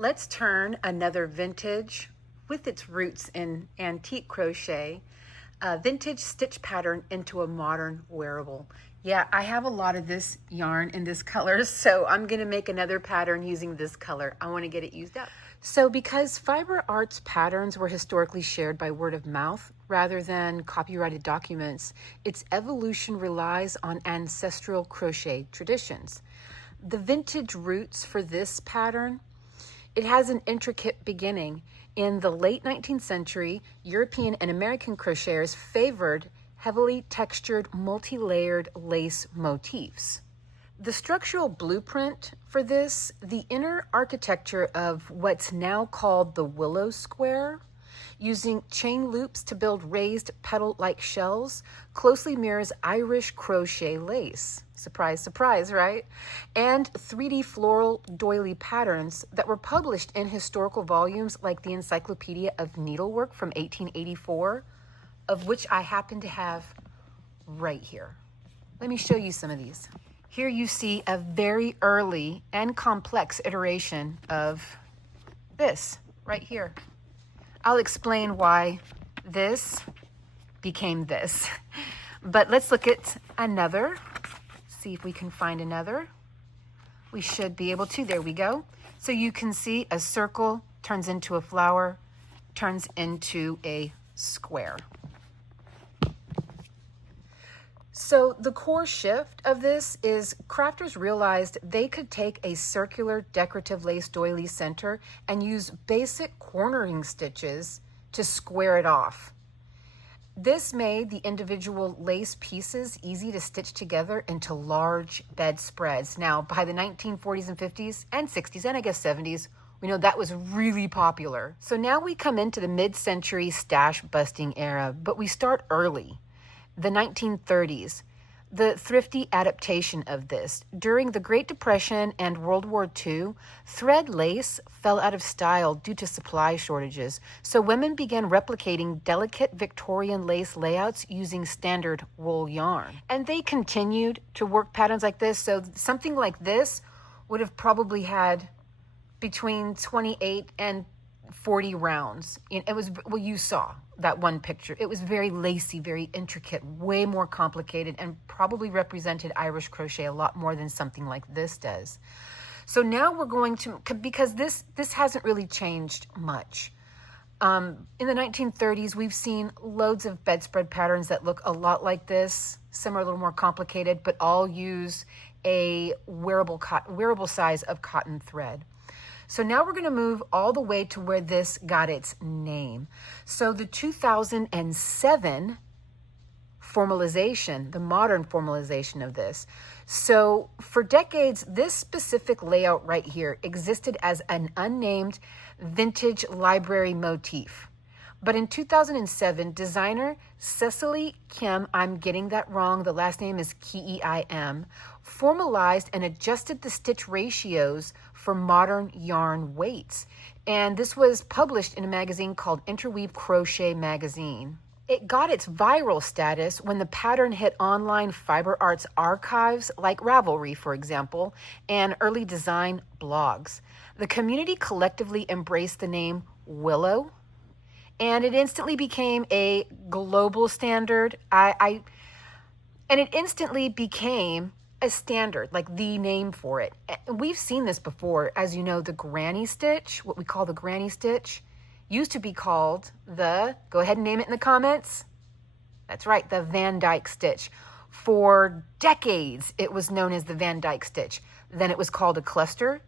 Let's turn another vintage with its roots in antique crochet, a vintage stitch pattern into a modern wearable. Yeah, I have a lot of this yarn in this color, so I'm gonna make another pattern using this color. I wanna get it used up. So because fiber arts patterns were historically shared by word of mouth rather than copyrighted documents, its evolution relies on ancestral crochet traditions. The vintage roots for this pattern, it has an intricate beginning. In the late 19th century, European and American crocheters favored heavily textured, multi-layered lace motifs. The structural blueprint for this, the inner architecture of what's now called the willow square, using chain loops to build raised petal-like shells, closely mirrors Irish crochet lace. Surprise, surprise, right? And 3D floral doily patterns that were published in historical volumes like the Encyclopedia of Needlework from 1884, of which I happen to have right here. Let me show you some of these. Here you see a very early and complex iteration of this right here. I'll explain why this became this. But let's look at another. See if we can find another. We should be able to. There we go. So you can see a circle turns into a flower, turns into a square. So the core shift of this is crafters realized they could take a circular decorative lace doily center and use basic cornering stitches to square it off. This made the individual lace pieces easy to stitch together into large bedspreads. Now, by the 1940s and 50s and 60s, and I guess 70s, we know that was really popular. So now we come into the mid-century stash busting era, but we start early. The 1930s, the thrifty adaptation of this. During the Great Depression and World War II, thread lace fell out of style due to supply shortages, so women began replicating delicate Victorian lace layouts using standard wool yarn. And they continued to work patterns like this, so something like this would have probably had between 28 and 40 rounds. It was, well, you saw that one picture. It was very lacy, very intricate, way more complicated, and probably represented Irish crochet a lot more than something like this does. So now we're going to, because this hasn't really changed much. In the 1930s, we've seen loads of bedspread patterns that look a lot like this. Some are a little more complicated, but all use a wearable size of cotton thread. So now we're going to move all the way to where this got its name. So the 2007 formalization, the modern formalization of this. So for decades, this specific layout right here existed as an unnamed vintage library motif. But in 2007, designer Cecily Kim, I'm getting that wrong, the last name is Keim, formalized and adjusted the stitch ratios for modern yarn weights. And this was published in a magazine called Interweave Crochet Magazine. It got its viral status when the pattern hit online fiber arts archives like Ravelry, for example, and early design blogs. The community collectively embraced the name Willow, and it instantly became a global standard. And it instantly became a standard, like the name for it. We've seen this before. As you know, the granny stitch, what we call the granny stitch, used to be called the, go ahead and name it in the comments. That's right, the Van Dyke stitch. For decades, it was known as the Van Dyke stitch. Then it was called a cluster,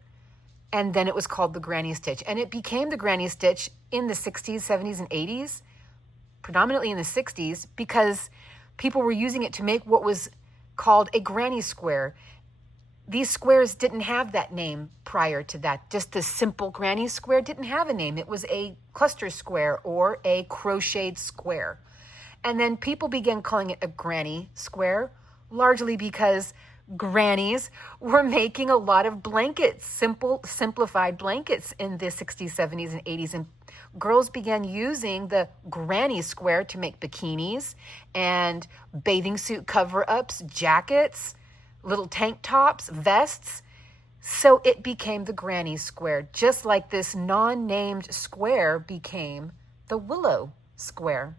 and then it was called the granny stitch. And it became the granny stitch in the 60s, 70s, and 80s, predominantly in the 60s, because people were using it to make what was called a granny square. These squares didn't have that name prior to that. Just the simple granny square didn't have a name. It was a cluster square or a crocheted square. And then people began calling it a granny square, largely because grannies were making a lot of blankets, simplified blankets in the 60s, 70s, and 80s. And girls began using the granny square to make bikinis and bathing suit cover-ups, jackets, little tank tops, vests. So it became the granny square, just like this non-named square became the willow square.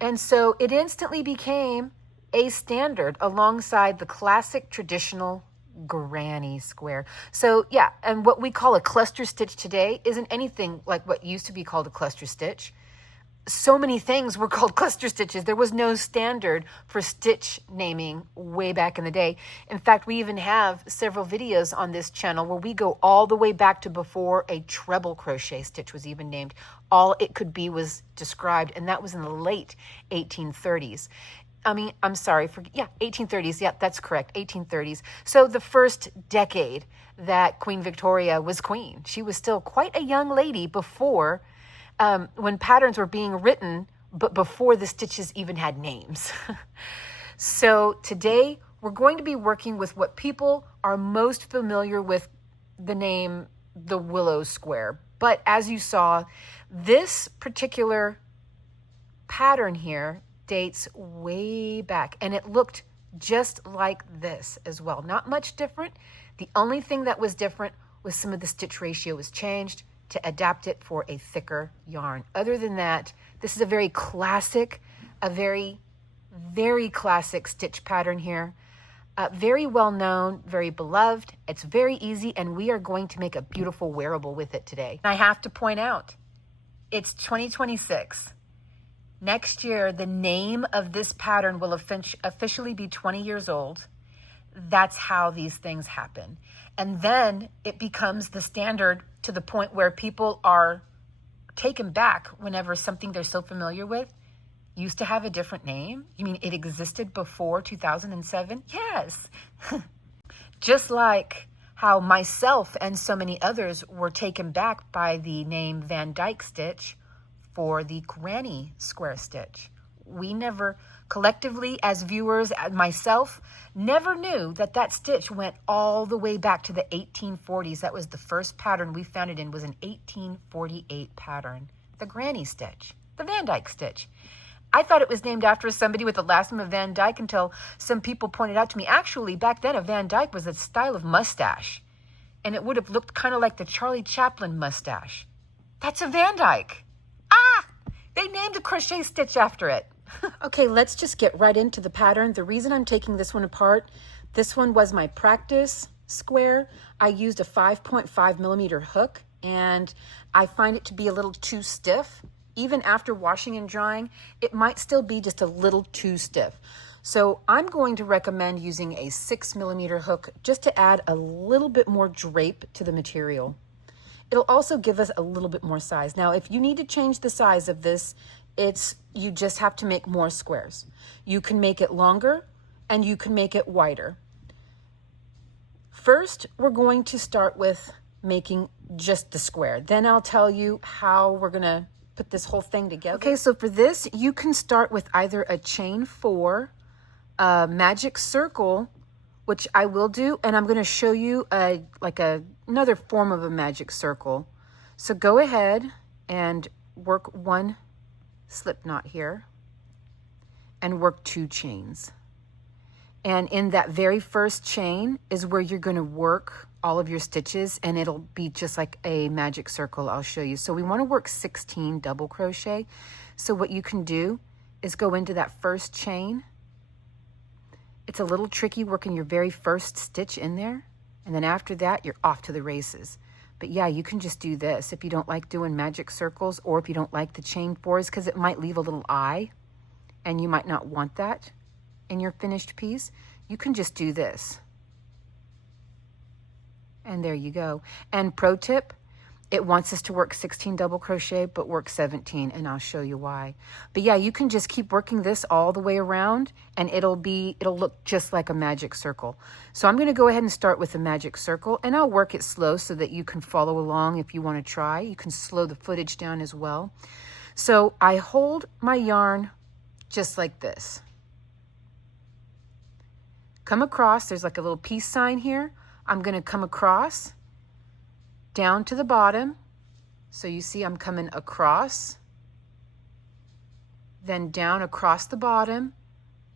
And so it instantly became a standard alongside the classic traditional granny square. So yeah, and what we call a cluster stitch today isn't anything like what used to be called a cluster stitch. So many things were called cluster stitches. There was no standard for stitch naming way back in the day. In fact, we even have several videos on this channel where we go all the way back to before a treble crochet stitch was even named. All it could be was described, and that was in the late 1830s. I'm sorry, 1830s. Yeah, that's correct, 1830s. So the first decade that Queen Victoria was queen. She was still quite a young lady before when patterns were being written, but before the stitches even had names. So today we're going to be working with what people are most familiar with, the name the willow square. But as you saw, this particular pattern here dates way back, and it looked just like this as well. Not much different. The only thing that was different was some of the stitch ratio was changed to adapt it for a thicker yarn. Other than that, this is a very classic, a very, very classic stitch pattern here. Very well known, very beloved. It's very easy, and we are going to make a beautiful wearable with it today. I have to point out, it's 2026. Next year, the name of this pattern will officially be 20 years old. That's how these things happen. And then it becomes the standard to the point where people are taken back whenever something they're so familiar with used to have a different name. You mean it existed before 2007? Yes. Just like how myself and so many others were taken back by the name Van Dyke stitch for the granny square stitch. We never, collectively as viewers, myself, never knew that that stitch went all the way back to the 1840s. That was the first pattern we found it in, was an 1848 pattern. The granny stitch, the Van Dyke stitch. I thought it was named after somebody with the last name of Van Dyke until some people pointed out to me, actually, back then a Van Dyke was a style of mustache. And it would have looked kind of like the Charlie Chaplin mustache. That's a Van Dyke. Ah! They named a crochet stitch after it. Okay, let's just get right into the pattern. The reason I'm taking this one apart, this one was my practice square. I used a 5.5 millimeter hook, and I find it to be a little too stiff. Even after washing and drying, it might still be just a little too stiff. So I'm going to recommend using a 6 millimeter hook just to add a little bit more drape to the material. It'll also give us a little bit more size. Now, if you need to change the size of this, you just have to make more squares. You can make it longer and you can make it wider. First, we're going to start with making just the square. Then I'll tell you how we're gonna put this whole thing together. Okay, so for this, you can start with either a chain 4, a magic circle, which I will do, and I'm gonna show you another form of a magic circle. So go ahead and work one slip knot here and work 2 chains. And in that very first chain is where you're going to work all of your stitches, and it'll be just like a magic circle. I'll show you. So we want to work 16 double crochet. So what you can do is go into that first chain. It's a little tricky working your very first stitch in there, and then after that you're off to the races. But yeah, you can just do this if you don't like doing magic circles, or if you don't like the chain 4s, because it might leave a little eye and you might not want that in your finished piece. You can just do this. And there you go. And pro tip, it wants us to work 16 double crochet, but work 17, and I'll show you why. But yeah, you can just keep working this all the way around, and it'll look just like a magic circle. So I'm going to go ahead and start with a magic circle, and I'll work it slow so that you can follow along if you want to try. You can slow the footage down as well. So I hold my yarn just like this. Come across, there's like a little peace sign here. I'm going to come across down to the bottom. So you see I'm coming across, then down across the bottom,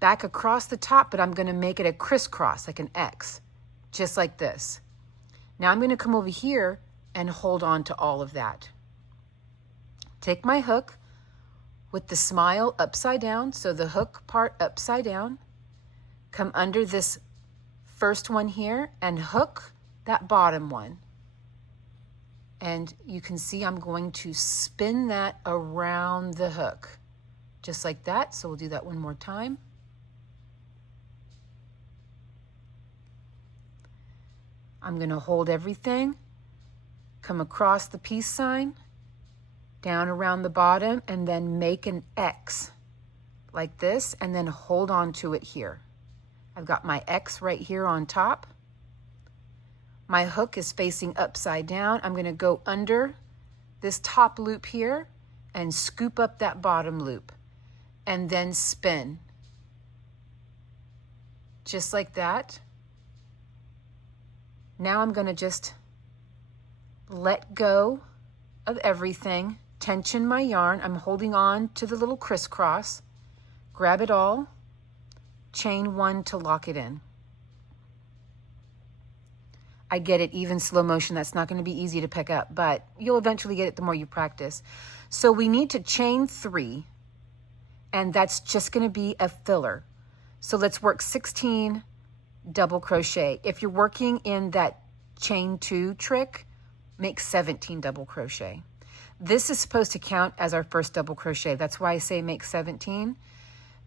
back across the top, but I'm going to make it a crisscross, like an X, just like this. Now I'm going to come over here and hold on to all of that. Take my hook with the smile upside down, so the hook part upside down, come under this first one here and hook that bottom one. And you can see I'm going to spin that around the hook, just like that. So we'll do that one more time. I'm going to hold everything, come across the peace sign, down around the bottom, and then make an X like this, and then hold on to it here. I've got my X right here on top. My hook is facing upside down. I'm going to go under this top loop here and scoop up that bottom loop and then spin. Just like that. Now I'm going to just let go of everything, tension my yarn. I'm holding on to the little crisscross, grab it all, chain one to lock it in. I get it, even slow motion, that's not going to be easy to pick up, but you'll eventually get it the more you practice. So we need to chain 3, and that's just going to be a filler. So let's work 16 double crochet. If you're working in that chain 2 trick, make 17 double crochet. This is supposed to count as our first double crochet. That's why I say make 17.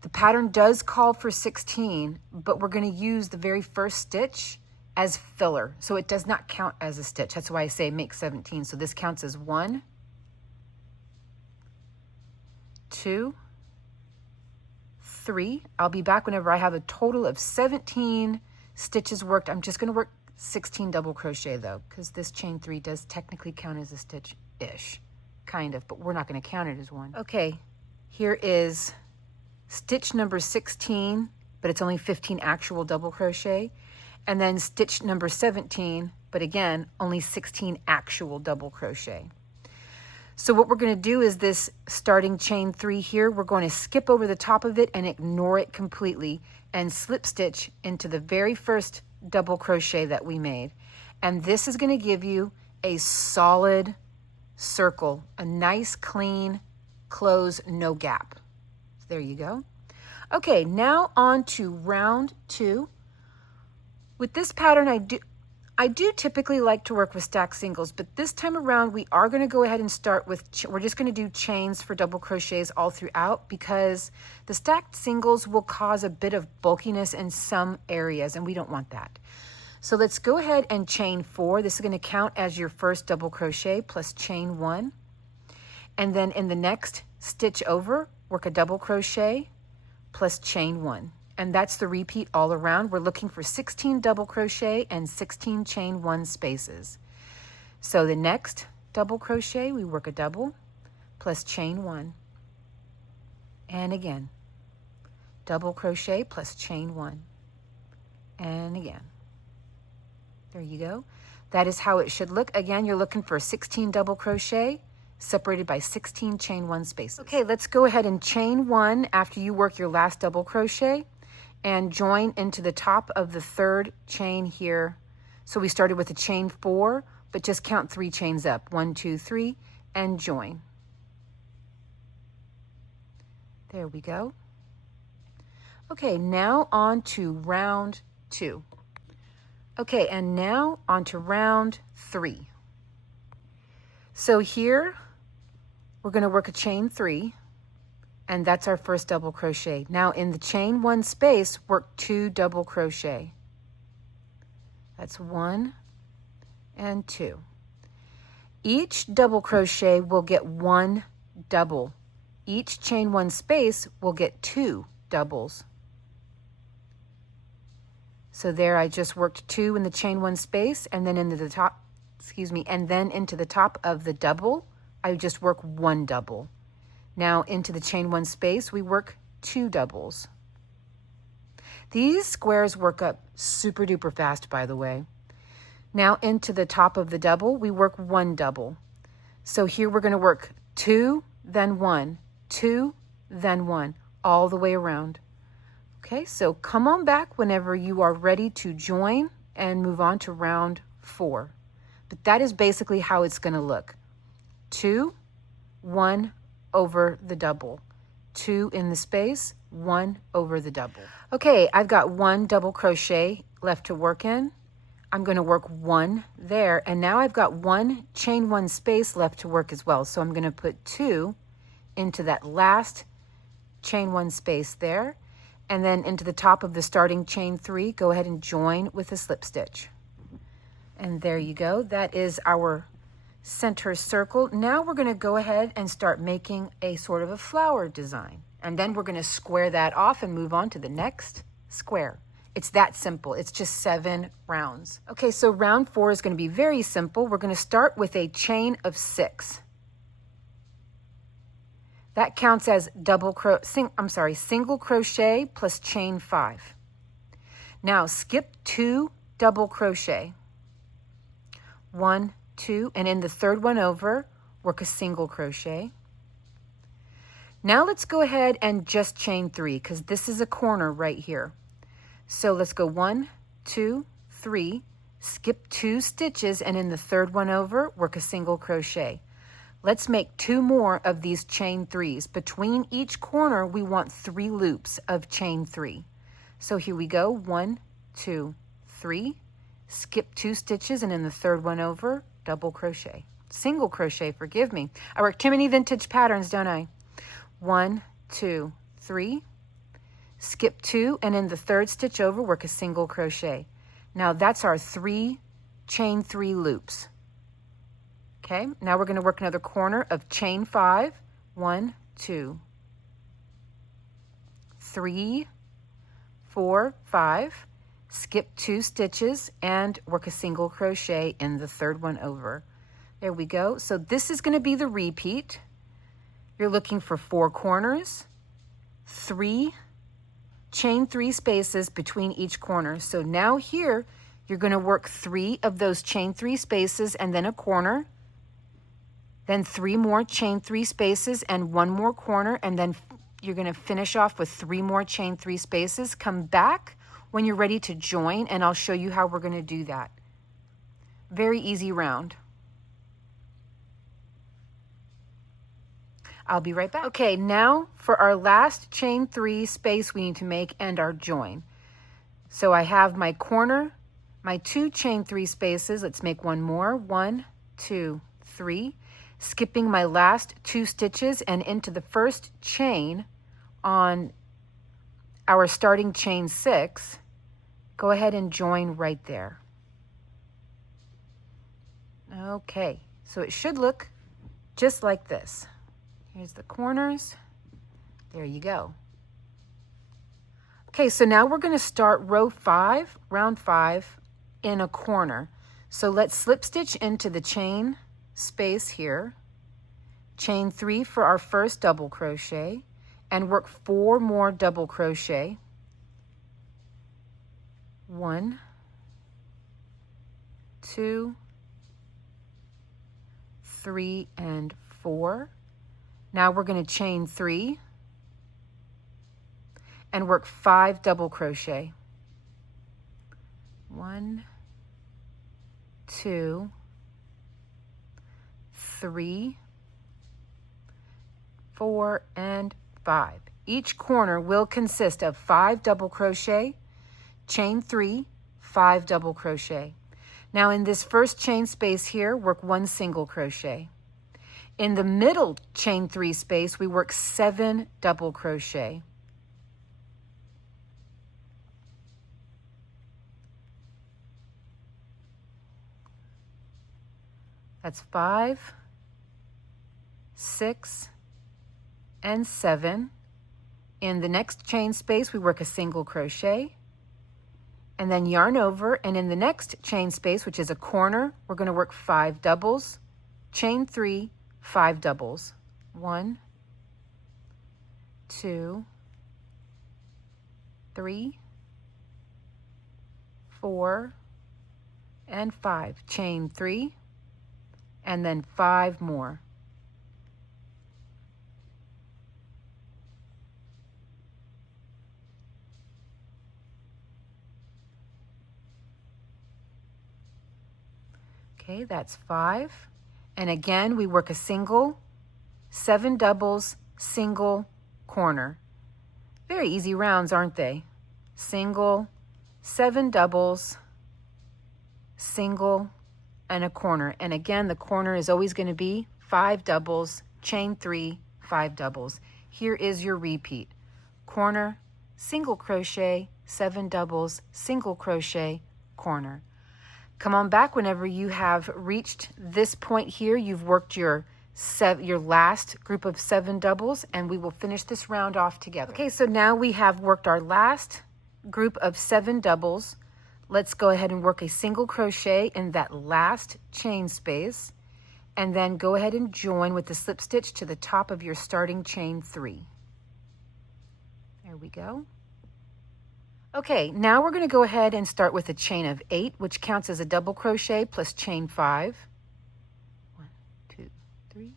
The pattern does call for 16, but we're going to use the very first stitch as filler, so it does not count as a stitch. That's why I say make 17. So this counts as 1, 2, 3. I'll be back whenever I have a total of 17 stitches worked. I'm just going to work 16 double crochet though, because this chain 3 does technically count as a stitch-ish, kind of, but we're not going to count it as one. Okay, here is stitch number 16, but it's only 15 actual double crochet. And then stitch number 17, but again, only 16 actual double crochet. So what we're going to do is this starting chain 3 here, we're going to skip over the top of it and ignore it completely and slip stitch into the very first double crochet that we made. And this is going to give you a solid circle, a nice clean close, no gap. So there you go. Okay, now on to round 2. With this pattern, I do typically like to work with stacked singles, but this time around we are going to go ahead and start with, we're just going to do chains for double crochets all throughout, because the stacked singles will cause a bit of bulkiness in some areas and we don't want that. So let's go ahead and chain 4. This is going to count as your first double crochet plus chain 1. And then in the next stitch over, work a double crochet plus chain 1. And that's the repeat all around. We're looking for 16 double crochet and 16 chain 1 spaces. So the next double crochet, we work a double plus chain 1. And again, double crochet plus chain 1. And again. There you go. That is how it should look. Again, you're looking for 16 double crochet separated by 16 chain 1 spaces. Okay, let's go ahead and chain 1 after you work your last double crochet and join into the top of the third chain here. So we started with a chain 4, but just count 3 chains up. 1, 2, 3, and join. There we go. Okay, now on to round 2. Okay, and now on to round 3. So here we're going to work a chain 3. And that's our first double crochet. Now in the chain 1 space, work 2 double crochet. That's 1 and 2. Each double crochet will get 1 double. Each chain 1 space will get 2 doubles. So there I just worked 2 in the chain 1 space, and then into the top, and then into the top of the double, I just work 1 double. Now into the chain 1 space, we work 2 doubles. These squares work up super duper fast, by the way. Now into the top of the double, we work 1 double. So here we're going to work 2, then 1, 2, then 1, all the way around. Okay, so come on back whenever you are ready to join and move on to round 4. But that is basically how it's going to look. 2, 1 over the double, 2 in the space, 1 over the double. Okay, I've got 1 double crochet left to work in. I'm going to work 1 there, and now I've got 1 chain 1 space left to work as well. So I'm going to put 2 into that last chain 1 space there, and then into the top of the starting chain 3, go ahead and join with a slip stitch. And there you go. That is our center circle. Now we're going to go ahead and start making a sort of a flower design. And then we're going to square that off and move on to the next square. It's that simple. It's just 7 rounds. Okay, so round 4 is going to be very simple. We're going to start with a chain of 6. That counts as single crochet plus chain 5. Now skip 2 double crochet. 1, 2, and in the third one over, work a single crochet. Now let's go ahead and just chain 3 because this is a corner right here. So let's go 1, 2, 3, skip 2 stitches, and in the third one over, work a single crochet. Let's make 2 more of these chain 3s. Between each corner, we want 3 loops of chain 3. So here we go, 1, 2, 3, skip 2 stitches, and in the third one over, double crochet. Single crochet, forgive me. I work too many vintage patterns, don't I? 1, 2, 3, skip 2, and in the third stitch over, work a single crochet. Now that's our 3 chain 3 loops. Okay, now we're going to work another corner of chain 5. 1, 2, 3, 4, 5. Skip 2 stitches and work a single crochet in the third one over. There we go. So this is going to be the repeat. You're looking for 4 corners, 3 chain 3 spaces between each corner. So now here you're going to work 3 of those chain 3 spaces and then a corner, then 3 more chain 3 spaces and 1 more corner, and then you're going to finish off with 3 more chain 3 spaces. Come back when you're ready to join, and I'll show you how we're going to do that. Very easy round. I'll be right back. Okay, now for our last chain 3 space we need to make and our join. So I have my corner, my 2 chain 3 spaces. Let's make 1 more. 1, 2, 3. Skipping my last 2 stitches and into the first chain on our starting chain 6, go ahead and join right there. Okay, so it should look just like this. Here's the corners. There you go. Okay, so now we're going to start round 5 in a corner. So let's slip stitch into the chain space here, chain 3 for our first double crochet, and work 4 more double crochet. 1, 2, 3, and 4. Now we're going to chain 3 and work 5 double crochet. 1, 2, 3, 4, and 5. Each corner will consist of 5 double crochet, chain 3, 5 double crochet. Now in this first chain space here, work 1 single crochet. In the middle chain 3 space, we work 7 double crochet. That's 5, 6, and 7. In the next chain space, we work a single crochet and then yarn over, and in the next chain space, which is a corner, we're going to work 5 doubles, chain 3, 5 doubles. 1, 2, 3, 4, and 5. Chain 3, and then 5 more. Okay, that's 5. And again, we work a single, 7 doubles, single, corner. Very easy rounds, aren't they? Single, 7 doubles, single, and a corner. And again, the corner is always going to be 5 doubles, chain 3, 5 doubles. Here is your repeat. Corner, single crochet, 7 doubles, single crochet, corner. Come on back whenever you have reached this point here. You've worked your last group of 7 doubles, and we will finish this round off together. Okay, so now we have worked our last group of 7 doubles. Let's go ahead and work a single crochet in that last chain space, and then go ahead and join with the slip stitch to the top of your starting chain 3. There we go. Okay, now we're going to go ahead and start with a chain of 8, which counts as a double crochet plus chain 5. 1, 2, 3.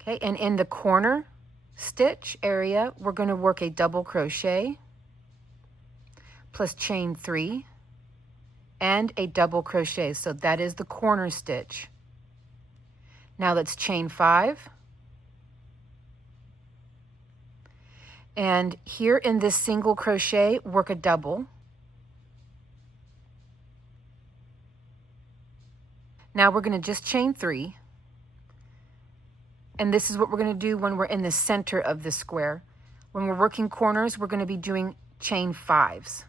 Okay, and in the corner stitch area, we're going to work a double crochet plus chain 3 and a double crochet. So that is the corner stitch. Now let's chain 5. And here in this single crochet, work a double. Now we're going to just chain 3. And this is what we're going to do when we're in the center of the square. When we're working corners, we're going to be doing chain 5s.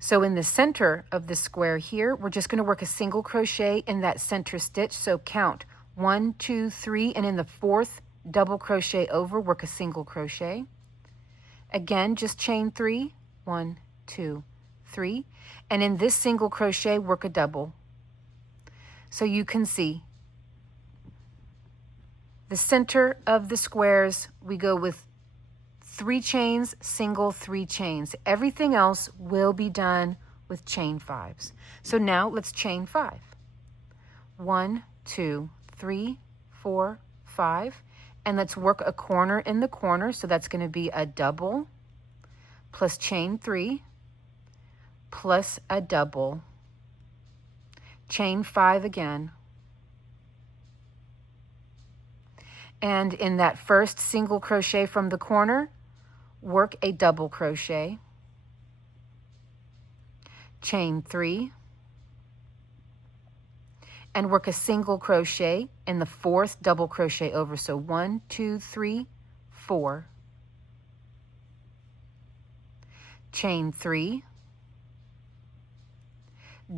So in the center of the square here, we're just going to work a single crochet in that center stitch. So count 1, 2, 3, and in the 4th double crochet over, work a single crochet. Again, just chain 3, 1, 2, 3, and in this single crochet, work a double. So you can see the center of the squares, we go with 3 chains, single, 3 chains. Everything else will be done with chain 5s. So now let's chain 5. 1, 2, 3, 4, 5. And let's work a corner in the corner. So that's going to be a double plus chain 3 plus a double. Chain 5 again. And in that first single crochet from the corner, work a double crochet. Chain 3. And work a single crochet in the 4th double crochet over. So 1, 2, 3, 4. Chain 3.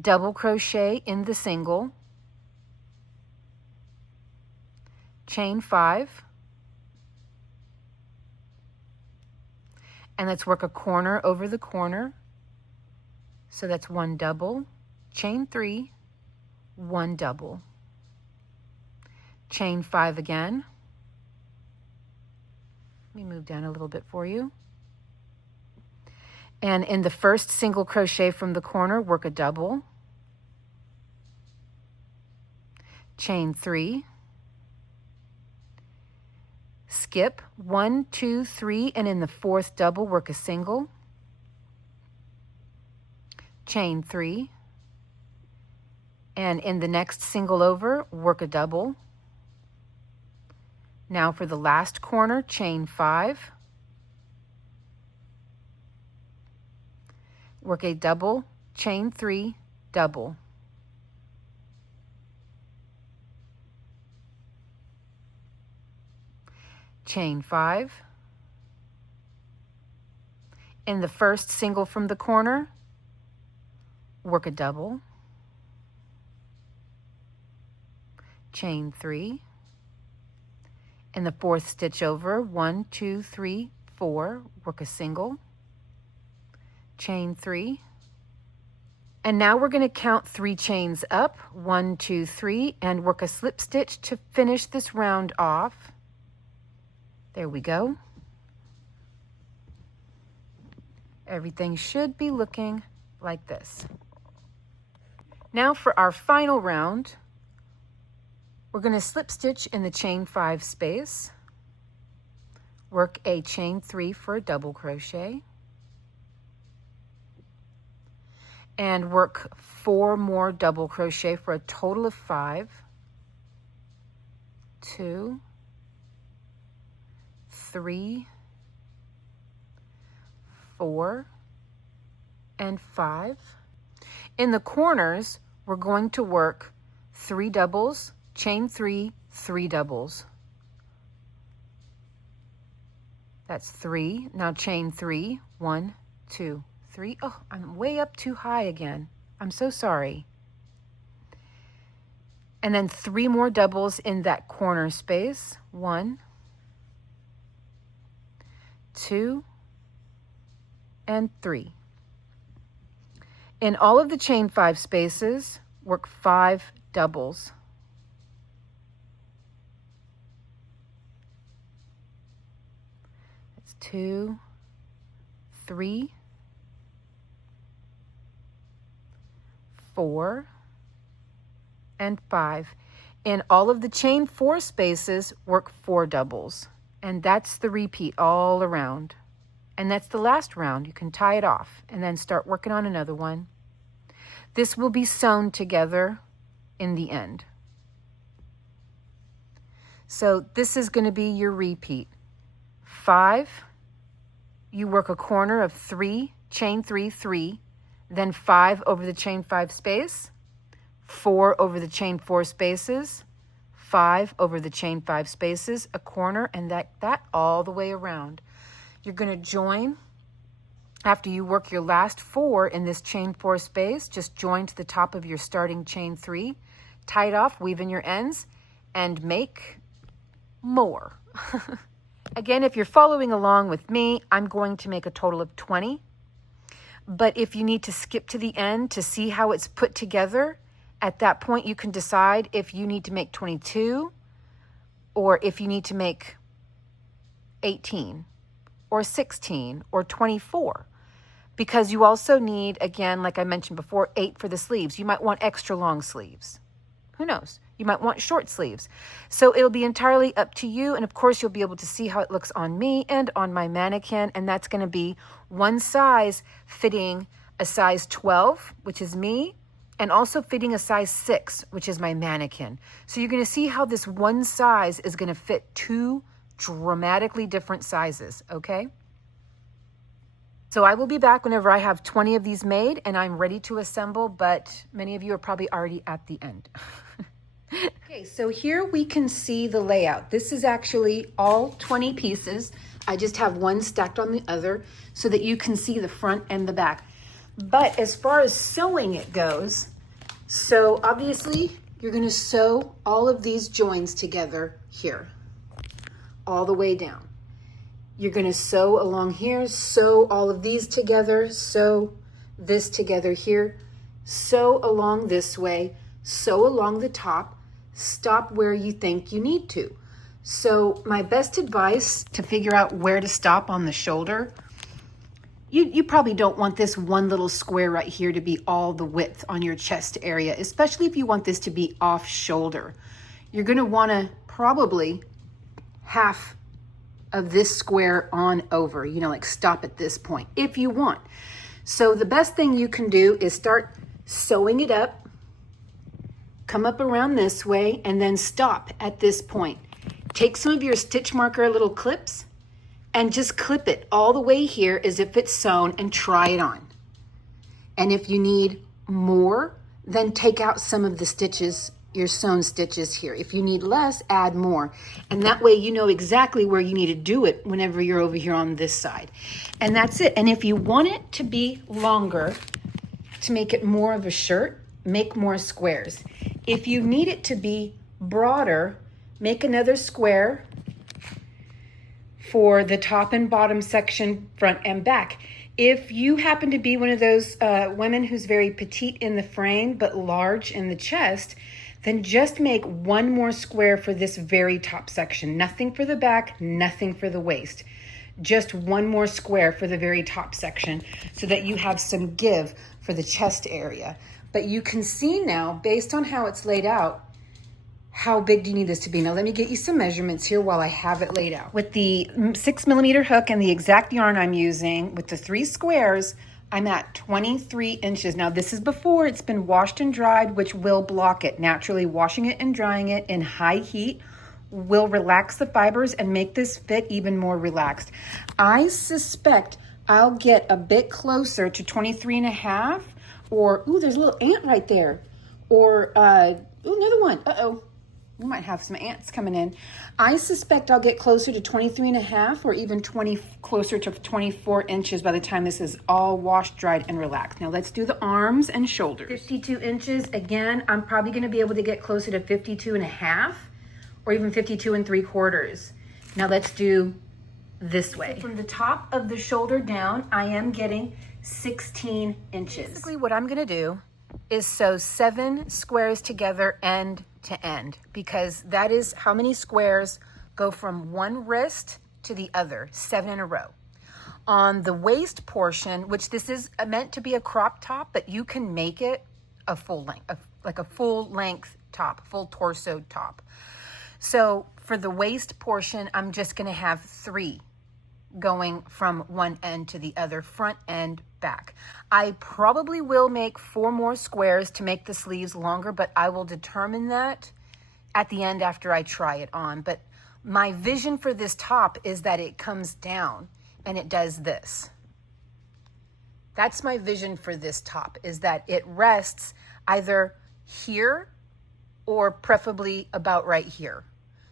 Double crochet in the single. Chain 5. And let's work a corner over the corner. So that's 1 double, chain 3, 1 double. Chain 5 again. Let me move down a little bit for you. And in the first single crochet from the corner, work a double. Chain 3. Skip 1, 2, 3, and in the 4th double, work a single. Chain 3. And in the next single over, work a double. Now for the last corner, chain 5. Work a double, chain 3, double. Chain 5. In the first single from the corner, work a double. Chain 3. In the 4th stitch over, 1, 2, 3, 4, work a single. Chain 3. And now we're going to count 3 chains up, 1, 2, 3, and work a slip stitch to finish this round off. There we go. Everything should be looking like this. Now for our final round, we're going to slip stitch in the chain 5 space, work a chain 3 for a double crochet, and work 4 more double crochet for a total of 5. 2, 3, 4, and 5. In the corners, we're going to work 3 doubles, chain 3, 3 doubles. That's 3. Now chain 3, 1, 2, 3. Oh, I'm way up too high again. I'm so sorry. And then 3 more doubles in that corner space. 1, 2, and 3. In all of the chain 5 spaces, work 5 doubles. That's 2, 3, 4, and 5. In all of the chain 4 spaces, work 4 doubles. And that's the repeat all around. And that's the last round. You can tie it off and then start working on another one. This will be sewn together in the end. So this is going to be your repeat. 5, you work a corner of 3, chain 3, 3, then 5 over the chain 5 space, 4 over the chain 4 spaces, 5 over the chain 5 spaces, a corner, and that all the way around. You're going to join after you work your last 4 in this chain 4 space. Just join to the top of your starting chain 3, tie it off, weave in your ends, and make more. Again, if you're following along with me, I'm going to make a total of 20. But if you need to skip to the end to see how it's put together, at that point you can decide if you need to make 22 or if you need to make 18 or 16 or 24. Because you also need, again, like I mentioned before, 8 for the sleeves. You might want extra long sleeves. Who knows? You might want short sleeves. So it'll be entirely up to you. And of course, you'll be able to see how it looks on me and on my mannequin. And that's going to be one size fitting a size 12, which is me, and also fitting a size 6, which is my mannequin. So you're going to see how this one size is going to fit 2 dramatically different sizes, okay? So I will be back whenever I have 20 of these made and I'm ready to assemble, but many of you are probably already at the end. Okay, so here we can see the layout. This is actually all 20 pieces. I just have one stacked on the other so that you can see the front and the back. But as far as sewing it goes, so obviously you're going to sew all of these joins together here, all the way down. You're going to sew along here, sew all of these together, sew this together here, sew along this way, sew along the top, stop where you think you need to. So my best advice to figure out where to stop on the shoulder, you probably don't want this one little square right here to be all the width on your chest area, especially if you want this to be off shoulder. You're going to want to probably half of this square on over, like stop at this point if you want. So the best thing you can do is start sewing it up, come up around this way, and then stop at this point. Take some of your stitch marker little clips and just clip it all the way here as if it's sewn and try it on. And if you need more, then take out some of the stitches, your sewn stitches here. If you need less, add more. And that way you know exactly where you need to do it whenever you're over here on this side. And that's it. And if you want it to be longer, to make it more of a shirt, make more squares. If you need it to be broader, make another square for the top and bottom section, front and back. If you happen to be one of those women who's very petite in the frame but large in the chest, then just make one more square for this very top section. Nothing for the back, nothing for the waist. Just one more square for the very top section so that you have some give for the chest area. But you can see now, based on how it's laid out, how big do you need this to be? Now let me get you some measurements here while I have it laid out. With the 6mm hook and the exact yarn I'm using, with the 3 squares, I'm at 23 inches. Now this is before it's been washed and dried, which will block it. Naturally, washing it and drying it in high heat will relax the fibers and make this fit even more relaxed. I suspect I'll get a bit closer to 23 and a half, or, ooh, there's a little ant right there. Or, ooh, another one. Uh-oh. We might have some ants coming in. I suspect I'll get closer to 23 and a half or even closer to 24 inches by the time this is all washed, dried, and relaxed. Now let's do the arms and shoulders. 52 inches. Again, I'm probably going to be able to get closer to 52 and a half or even 52 and 3/4. Now let's do this way. From the top of the shoulder down, I am getting 16 inches. Basically what I'm going to do is sew 7 squares together end to end, because that is how many squares go from one wrist to the other, 7 in a row. On the waist portion, which this is meant to be a crop top, but you can make it a full length, like a full length top, full torso top. So for the waist portion, I'm just going to have 3 going from one end to the other, front and back. I probably will make 4 more squares to make the sleeves longer, but I will determine that at the end after I try it on. But my vision for this top is that it comes down and it does this. That's my vision for this top, is that it rests either here or preferably about right here.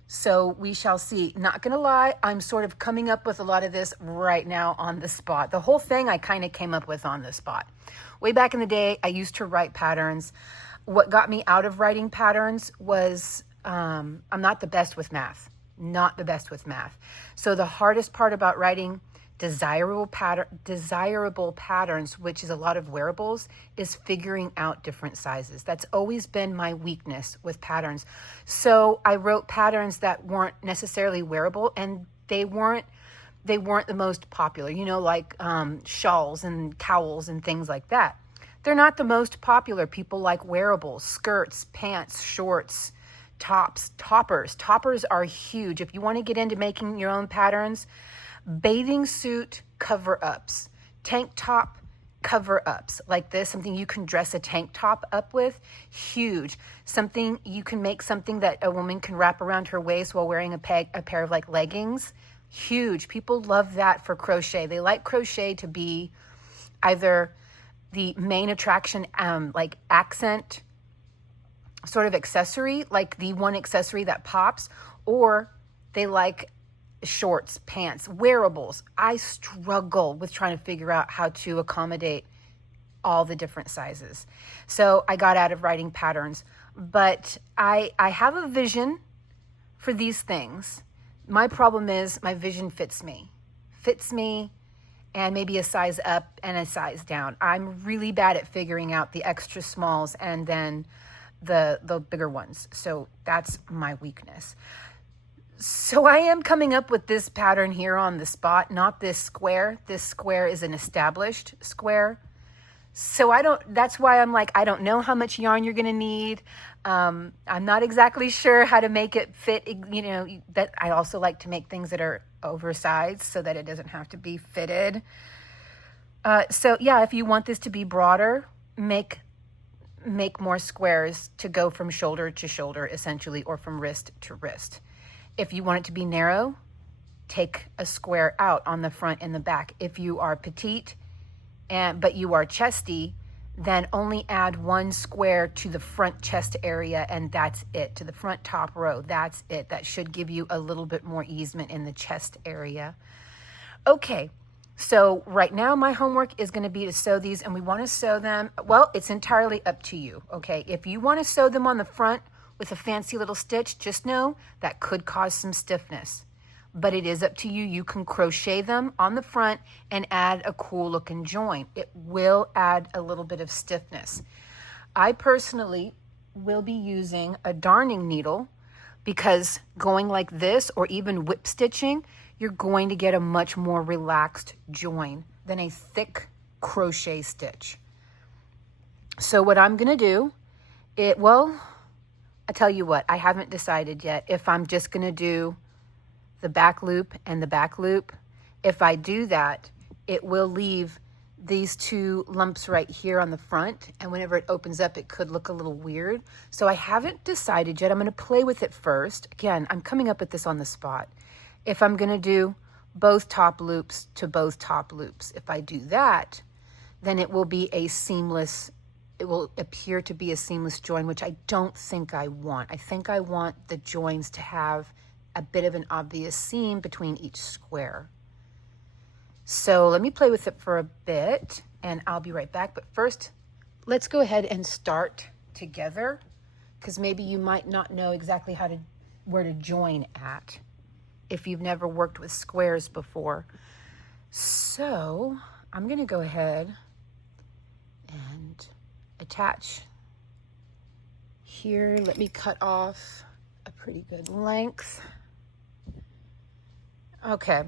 So we shall see. Not gonna lie, I'm sort of coming up with a lot of this right now on the spot. The whole thing I kind of came up with on the spot. Way back in the day, I used to write patterns. What got me out of writing patterns was I'm not the best with math. Not the best with math. So the hardest part about writing desirable patterns, which is a lot of wearables, is figuring out different sizes. That's always been my weakness with patterns. So I wrote patterns that weren't necessarily wearable, and they weren't the most popular, you know, like shawls and cowls and things like that. They're not the most popular. People like wearables, skirts, pants, shorts, tops, toppers. Toppers are huge. If you want to get into making your own patterns, bathing suit cover-ups, tank top cover-ups like this, something you can dress a tank top up with, huge. Something you can make, something that a woman can wrap around her waist while wearing a pair of like leggings, huge. People love that for crochet. They like crochet to be either the main attraction, like accent sort of accessory, like the one accessory that pops, or they like shorts, pants, wearables. I struggle with trying to figure out how to accommodate all the different sizes. So I got out of writing patterns, but I have a vision for these things. My problem is my vision fits me and maybe a size up and a size down. I'm really bad at figuring out the extra smalls and then the bigger ones. So that's my weakness. So I am coming up with this pattern here on the spot, not this square. This square is an established square. So that's why I'm like, I don't know how much yarn you're gonna need. I'm not exactly sure how to make it fit, you know, that I also like to make things that are oversized so that it doesn't have to be fitted. So yeah, if you want this to be broader, make more squares to go from shoulder to shoulder essentially, or from wrist to wrist. If you want it to be narrow, take a square out on the front and the back. If you are petite but you are chesty, then only add 1 square to the front chest area, and that's it, to the front top row. That's it. That should give you a little bit more easement in the chest area. Okay, so right now my homework is going to be to sew these, and we want to sew them, well, it's entirely up to you, okay? If you want to sew them on the front with a fancy little stitch, just know that could cause some stiffness, but it is up to you. You can crochet them on the front and add a cool looking join. It will add a little bit of stiffness. I personally will be using a darning needle, because going like this or even whip stitching, you're going to get a much more relaxed join than a thick crochet stitch. So what I'm gonna do, I tell you what, I haven't decided yet if I'm just going to do the back loop and the back loop. If I do that, it will leave these two lumps right here on the front, and whenever it opens up it could look a little weird. So I haven't decided yet. I'm going to play with it first. Again, I'm coming up with this on the spot. If I'm going to do both top loops to both top loops, if I do that, then it will be a seamless, it will appear to be a seamless join, which I don't think I want. I think I want the joins to have a bit of an obvious seam between each square. So let me play with it for a bit and I'll be right back. But first, let's go ahead and start together, because maybe you might not know exactly where to join at if you've never worked with squares before. So I'm going to go ahead and attach here. Let me cut off a pretty good length. Okay.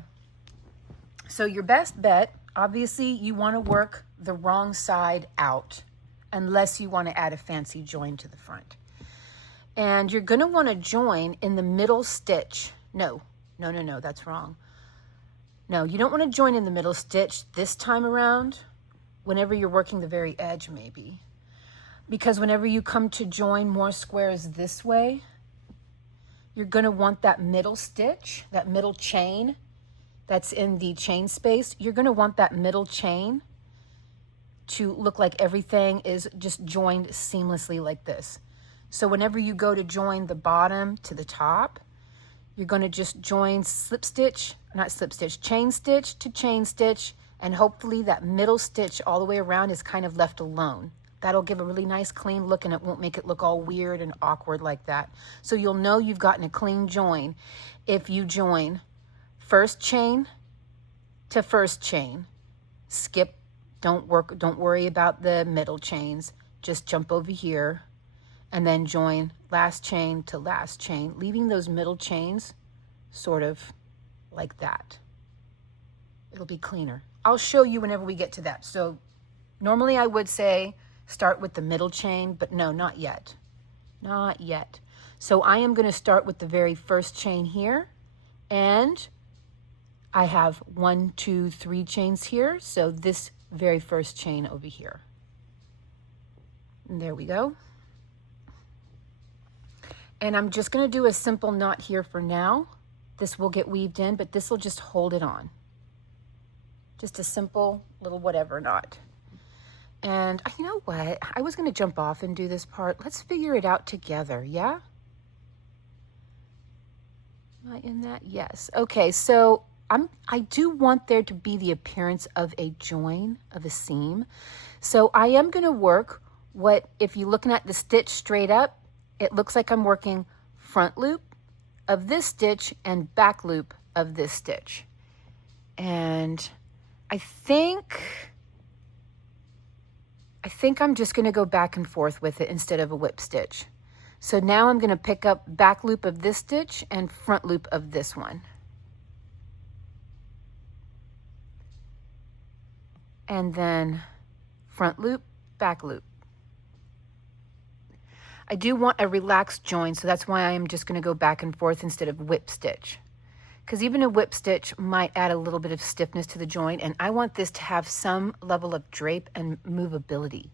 So your best bet, obviously you want to work the wrong side out unless you want to add a fancy join to the front. And you're going to want to join in the middle stitch. No, that's wrong. No, you don't want to join in the middle stitch this time around, whenever you're working the very edge maybe. Because whenever you come to join more squares this way, you're going to want that middle stitch, that middle chain that's in the chain space. You're going to want that middle chain to look like everything is just joined seamlessly like this. So whenever you go to join the bottom to the top, you're going to just join chain stitch to chain stitch, and hopefully that middle stitch all the way around is kind of left alone. That'll give a really nice clean look and it won't make it look all weird and awkward like that. So you'll know you've gotten a clean join if you join first chain to first chain. Skip, don't worry about the middle chains. Just jump over here and then join last chain to last chain, leaving those middle chains sort of like that. It'll be cleaner. I'll show you whenever we get to that. So normally I would say start with the middle chain, but no, not yet. Not yet. So I am going to start with the very first chain here, and I have 1, 2, 3 chains here. So this very first chain over here. And there we go. And I'm just going to do a simple knot here for now. This will get weaved in, but this will just hold it on. Just a simple little whatever knot. And you know what? I was going to jump off and do this part. Let's figure it out together, yeah? Am I in that? Yes. Okay, so I do want there to be the appearance of a join, of a seam. So I am going to work if you're looking at the stitch straight up, it looks like I'm working front loop of this stitch and back loop of this stitch. And I think I'm just going to go back and forth with it instead of a whip stitch. So now I'm going to pick up back loop of this stitch and front loop of this one. And then front loop, back loop. I do want a relaxed join, so that's why I am just going to go back and forth instead of whip stitch. Because even a whip stitch might add a little bit of stiffness to the joint, and I want this to have some level of drape and movability,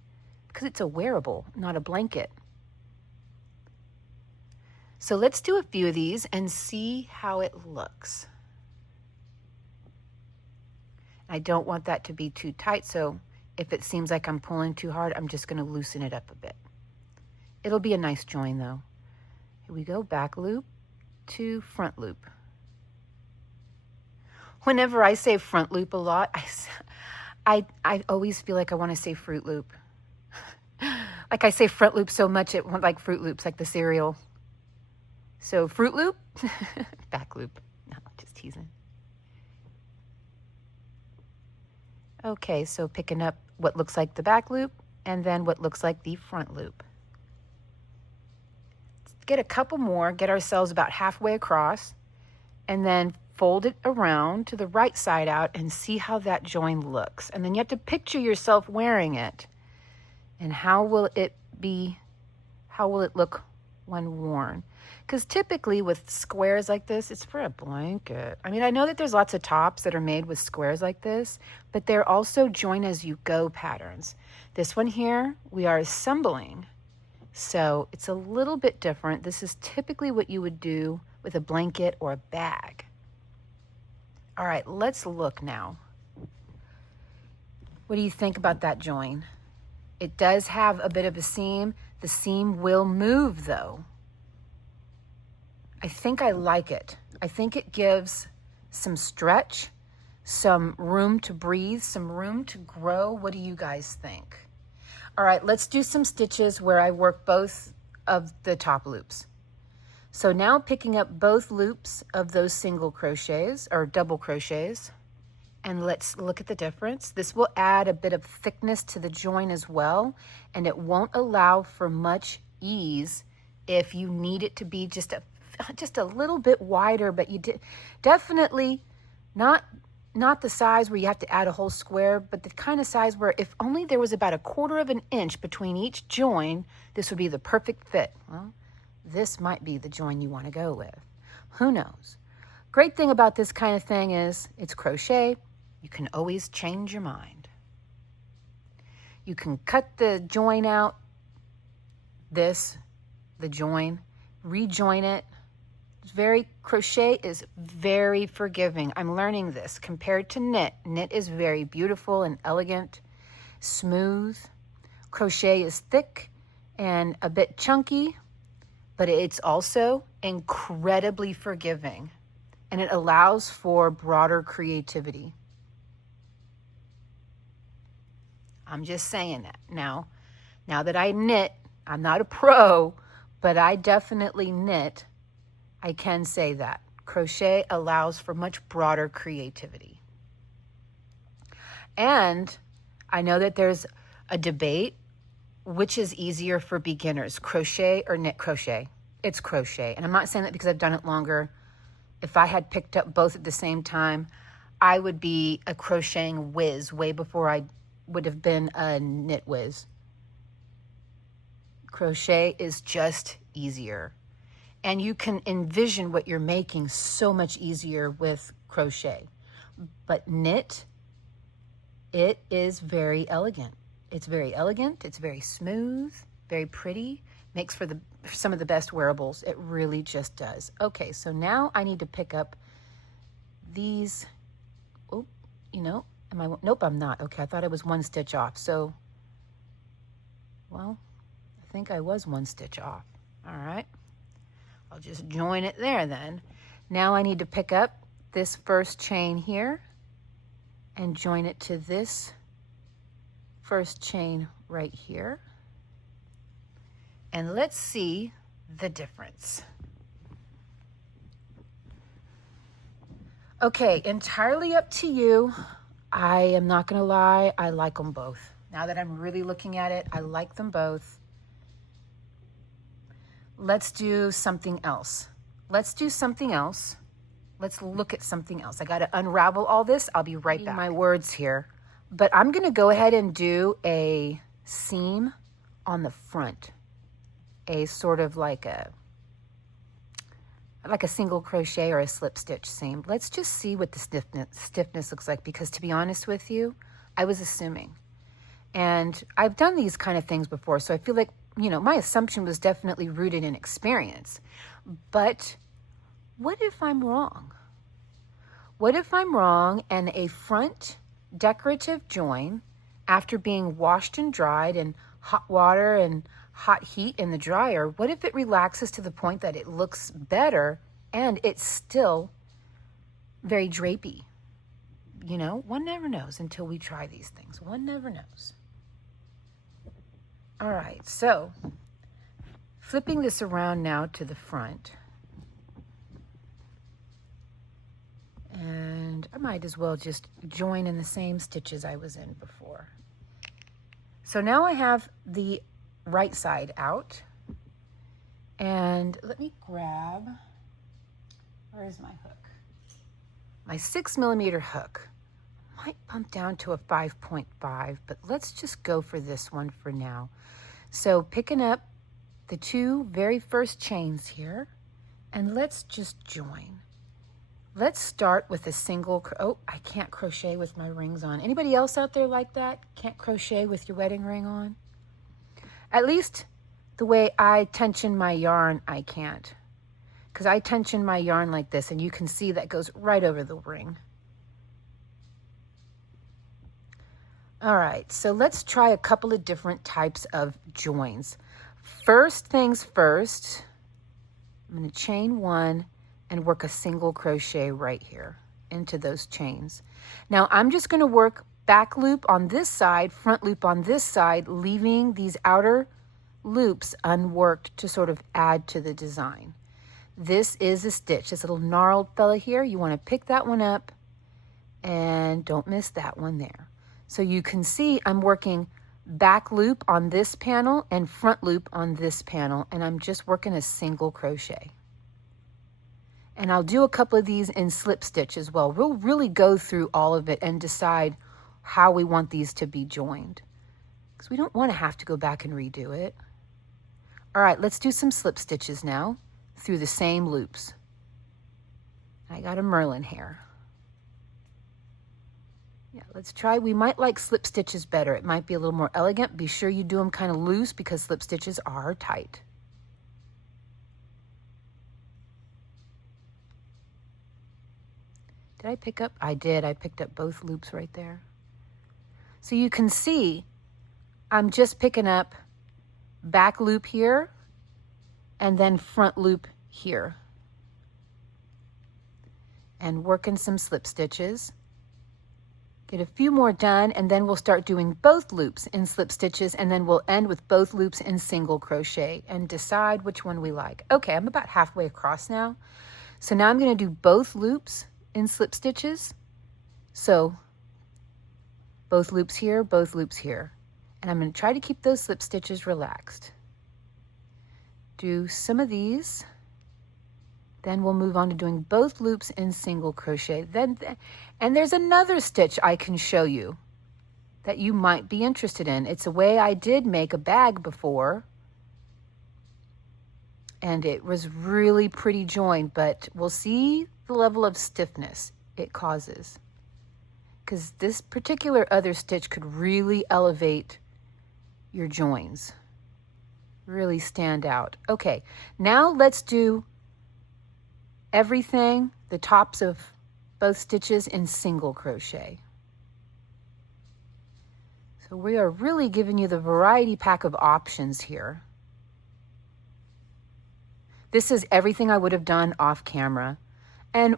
because it's a wearable, not a blanket. So let's do a few of these and see how it looks. I don't want that to be too tight, so if it seems like I'm pulling too hard, I'm just going to loosen it up a bit. It'll be a nice join though. Here we go, back loop to front loop. Whenever I say front loop a lot, I always feel like I want to say Fruit Loop. Like I say front loop so much, it won't like Fruit Loops, like the cereal. So Fruit Loop, back loop. No, just teasing. Okay, so picking up what looks like the back loop and then what looks like the front loop. Let's get a couple more, get ourselves about halfway across, and then fold it around to the right side out and see how that join looks. And then you have to picture yourself wearing it. And how will it look when worn. Because typically with squares like this, it's for a blanket. I mean, I know that there's lots of tops that are made with squares like this, but they're also join as you go patterns. This one here, we are assembling. So it's a little bit different. This is typically what you would do with a blanket or a bag. All right, let's look now. What do you think about that join? It does have a bit of a seam. The seam will move though. I think I like it. I think it gives some stretch, some room to breathe, some room to grow. What do you guys think? All right, let's do some stitches where I work both of the top loops. So now picking up both loops of those single crochets or double crochets, and let's look at the difference. This will add a bit of thickness to the join as well, and it won't allow for much ease if you need it to be just a little bit wider, but you definitely not the size where you have to add a whole square, but the kind of size where if only there was about 1/4 of an inch between each join, this would be the perfect fit. Well, this might be the join you want to go with. Who knows? Great thing about this kind of thing is it's crochet. You can always change your mind. You can cut the join out, the join, rejoin it. Crochet is very forgiving. I'm learning this compared to knit. Knit is very beautiful and elegant, smooth. Crochet is thick and a bit chunky, but it's also incredibly forgiving, and it allows for broader creativity. I'm just saying that. Now that I knit, I'm not a pro, but I definitely knit. I can say that. Crochet allows for much broader creativity. And I know that there's a debate, which is easier for beginners, crochet or knit crochet? It's crochet. And I'm not saying that because I've done it longer. If I had picked up both at the same time, I would be a crocheting whiz way before I would have been a knit whiz. Crochet is just easier. And you can envision what you're making so much easier with crochet. But knit, it is very elegant. It's very elegant, it's very smooth, very pretty, makes for some of the best wearables. It really just does. Okay, so now I need to pick up these. Oh, nope, I'm not. Okay, I thought I was 1 stitch off. So, well, I think I was 1 stitch off. All right. I'll just join it there then. Now I need to pick up this first chain here and join it to this first chain right here. And let's see the difference. Okay, entirely up to you. I am not gonna lie, I like them both. Now that I'm really looking at it, I like them both. Let's do something else. Let's look at something else. I got to unravel all this. I'll be right back. My words here. But I'm going to go ahead and do a seam on the front. A sort of like a single crochet or a slip stitch seam. Let's just see what the stiffness looks like, because to be honest with you, I was assuming. And I've done these kind of things before, so I feel like my assumption was definitely rooted in experience. But what if I'm wrong? What if I'm wrong and a front decorative join, after being washed and dried in hot water and hot heat in the dryer, what if it relaxes to the point that it looks better and it's still very drapey? One never knows until we try these things. One never knows. All right, so flipping this around now to the front. And I might as well just join in the same stitches I was in before. So now I have the right side out. And let me grab, where is my hook? My 6mm hook. Might bump down to a 5.5, but let's just go for this one for now. So picking up the two very first chains here, and let's just join. Let's start with a single, oh, I can't crochet with my rings on. Anybody else out there like that? Can't crochet with your wedding ring on? At least the way I tension my yarn, I can't. Because I tension my yarn like this, and you can see that goes right over the ring. All right, so let's try a couple of different types of joins. First things first, I'm going to chain one and work a single crochet right here into those chains. Now I'm just going to work back loop on this side, front loop on this side, leaving these outer loops unworked to sort of add to the design. This is a stitch, this little gnarled fella here. You want to pick that one up and don't miss that one there. So you can see I'm working back loop on this panel and front loop on this panel, and I'm just working a single crochet. And I'll do a couple of these in slip stitch as well. We'll really go through all of it and decide how we want these to be joined, because we don't want to have to go back and redo it. All right, let's do some slip stitches now through the same loops. I got a Merlin hair. Yeah, let's try. We might like slip stitches better. It might be a little more elegant. Be sure you do them kind of loose because slip stitches are tight. Did I pick up? I did. I picked up both loops right there. So you can see I'm just picking up back loop here and then front loop here and working some slip stitches. Get a few more done, and then we'll start doing both loops in slip stitches, and then we'll end with both loops in single crochet and decide which one we like. Okay, I'm about halfway across now. So now I'm going to do both loops in slip stitches. So both loops here, both loops here. And I'm going to try to keep those slip stitches relaxed. Do some of these. Then we'll move on to doing both loops in single crochet. And there's another stitch I can show you that you might be interested in. It's a way I did make a bag before, and it was really pretty joined, but we'll see the level of stiffness it causes, because this particular other stitch could really elevate your joins, really stand out. Okay, now let's do everything, the tops of both stitches in single crochet. So we are really giving you the variety pack of options here. This is everything I would have done off camera. And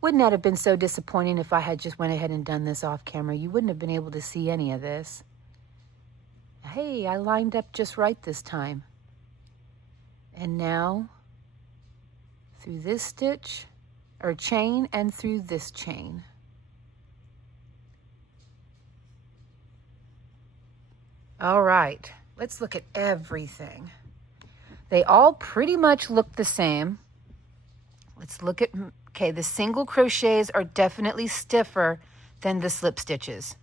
wouldn't that have been so disappointing if I had just went ahead and done this off camera? You wouldn't have been able to see any of this. Hey, I lined up just right this time. And now through this stitch or chain and through this chain. All right, let's look at everything. They all pretty much look the same. Let's look at, okay, the single crochets are definitely stiffer than the slip stitches.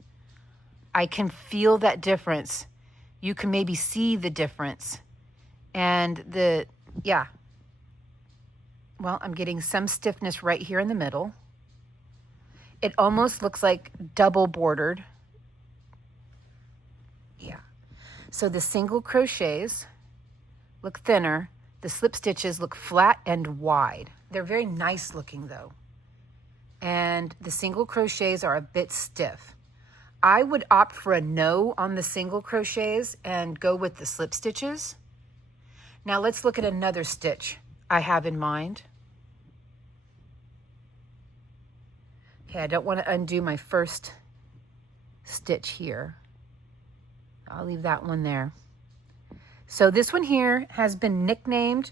I can feel that difference. You can maybe see the difference. And yeah. Well, I'm getting some stiffness right here in the middle. It almost looks like double bordered. Yeah. So the single crochets look thinner. The slip stitches look flat and wide. They're very nice looking though. And the single crochets are a bit stiff. I would opt for a no on the single crochets and go with the slip stitches. Now let's look at another stitch I have in mind. Okay, I don't want to undo my first stitch here. I'll leave that one there. So this one here has been nicknamed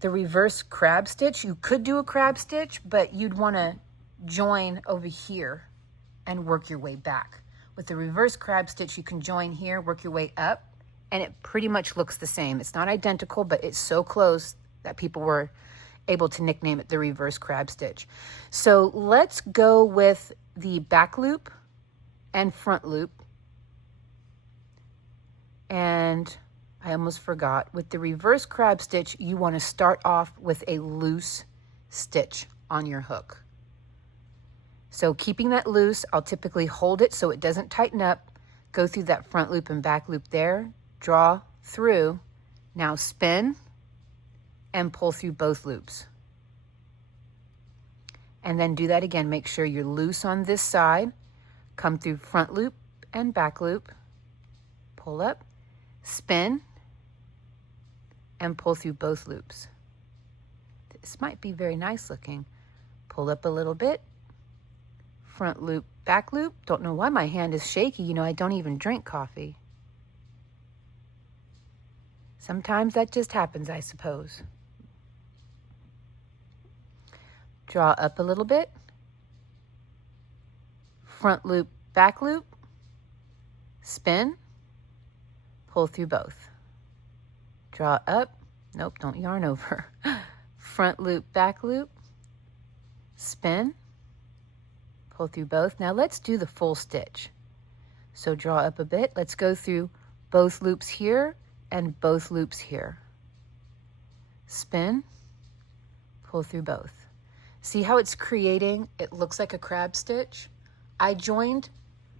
the reverse crab stitch. You could do a crab stitch, but you'd want to join over here and work your way back. With the reverse crab stitch, you can join here, work your way up, and it pretty much looks the same. It's not identical, but it's so close that people were able to nickname it the reverse crab stitch. So let's go with the back loop and front loop. And I almost forgot. With the reverse crab stitch, you want to start off with a loose stitch on your hook. So keeping that loose, I'll typically hold it so it doesn't tighten up, go through that front loop and back loop there, draw through, now spin and pull through both loops. And then do that again. Make sure you're loose on this side, come through front loop and back loop, pull up, spin, and pull through both loops. This might be very nice looking. Pull up a little bit, front loop, back loop. Don't know why my hand is shaky. You know, I don't even drink coffee. Sometimes that just happens, I suppose. Draw up a little bit, front loop, back loop, spin, pull through both. Draw up, nope, don't yarn over. Front loop, back loop, spin, pull through both. Now let's do the full stitch. So draw up a bit. Let's go through both loops here and both loops here. Spin, pull through both. See how it's creating? It looks like a crab stitch. I joined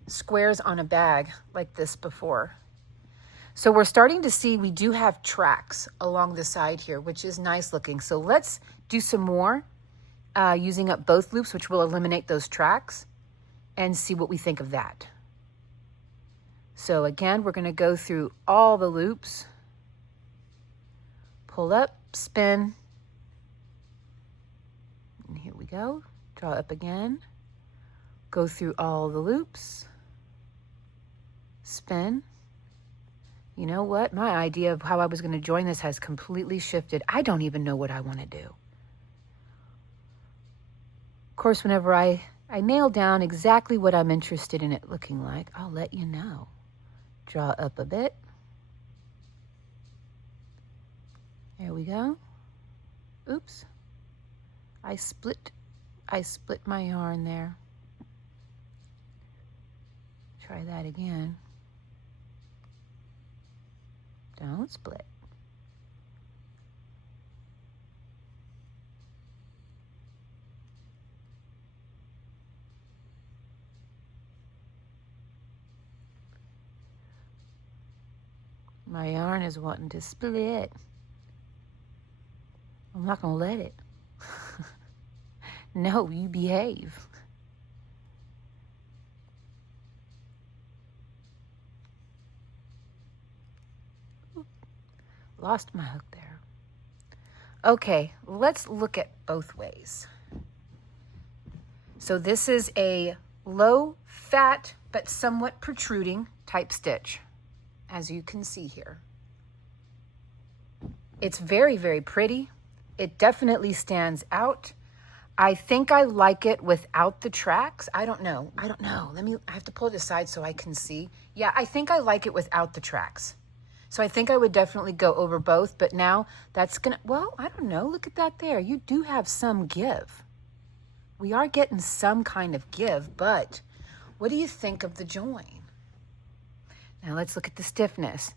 squares on a bag like this before. So we're starting to see we do have tracks along the side here, which is nice looking. So let's do some more using up both loops, which will eliminate those tracks, and see what we think of that. So again, we're going to go through all the loops, pull up, spin, and here we go. Draw up again, go through all the loops, spin. You know what? My idea of how I was going to join this has completely shifted. I don't even know what I want to do. Of course, whenever I nail down exactly what I'm interested in it looking like, I'll let you know. Draw up a bit. There we go. Oops. I split my yarn there. Try that again. Don't split. My yarn is wanting to split. I'm not going to let it. No, you behave. Lost my hook there. Okay, let's look at both ways. So this is a low fat but somewhat protruding type stitch, as you can see here. It's very, very pretty. It definitely stands out. I think I like it without the tracks. I don't know. I have to pull it aside so I can see. Yeah, I think I like it without the tracks. So I think I would definitely go over both, but now that's gonna, well, I don't know. Look at that there. You do have some give. We are getting some kind of give, but what do you think of the join? Now let's look at the stiffness.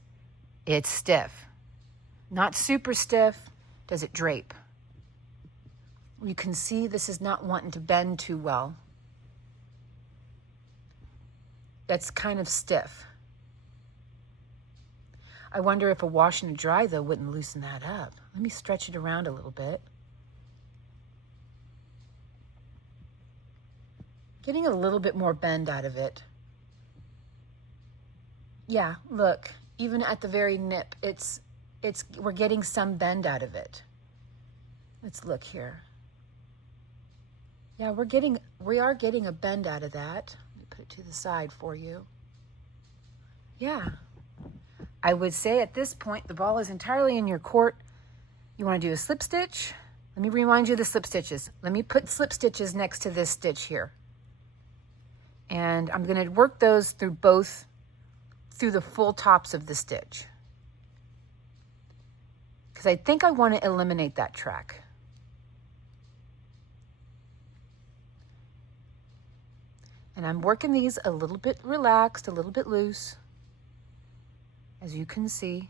It's stiff. Not super stiff. Does it drape? You can see this is not wanting to bend too well. That's kind of stiff. I wonder if a wash and a dry, though, wouldn't loosen that up. Let me stretch it around a little bit. Getting a little bit more bend out of it. Yeah, look, even at the very nip, we're getting some bend out of it. Let's look here. Yeah, we are getting a bend out of that. Let me put it to the side for you. Yeah. I would say at this point, the ball is entirely in your court. You want to do a slip stitch? Let me remind you of the slip stitches. Let me put slip stitches next to this stitch here. And I'm going to work those through the full tops of the stitch. Because I think I want to eliminate that track. And I'm working these a little bit relaxed, a little bit loose, as you can see.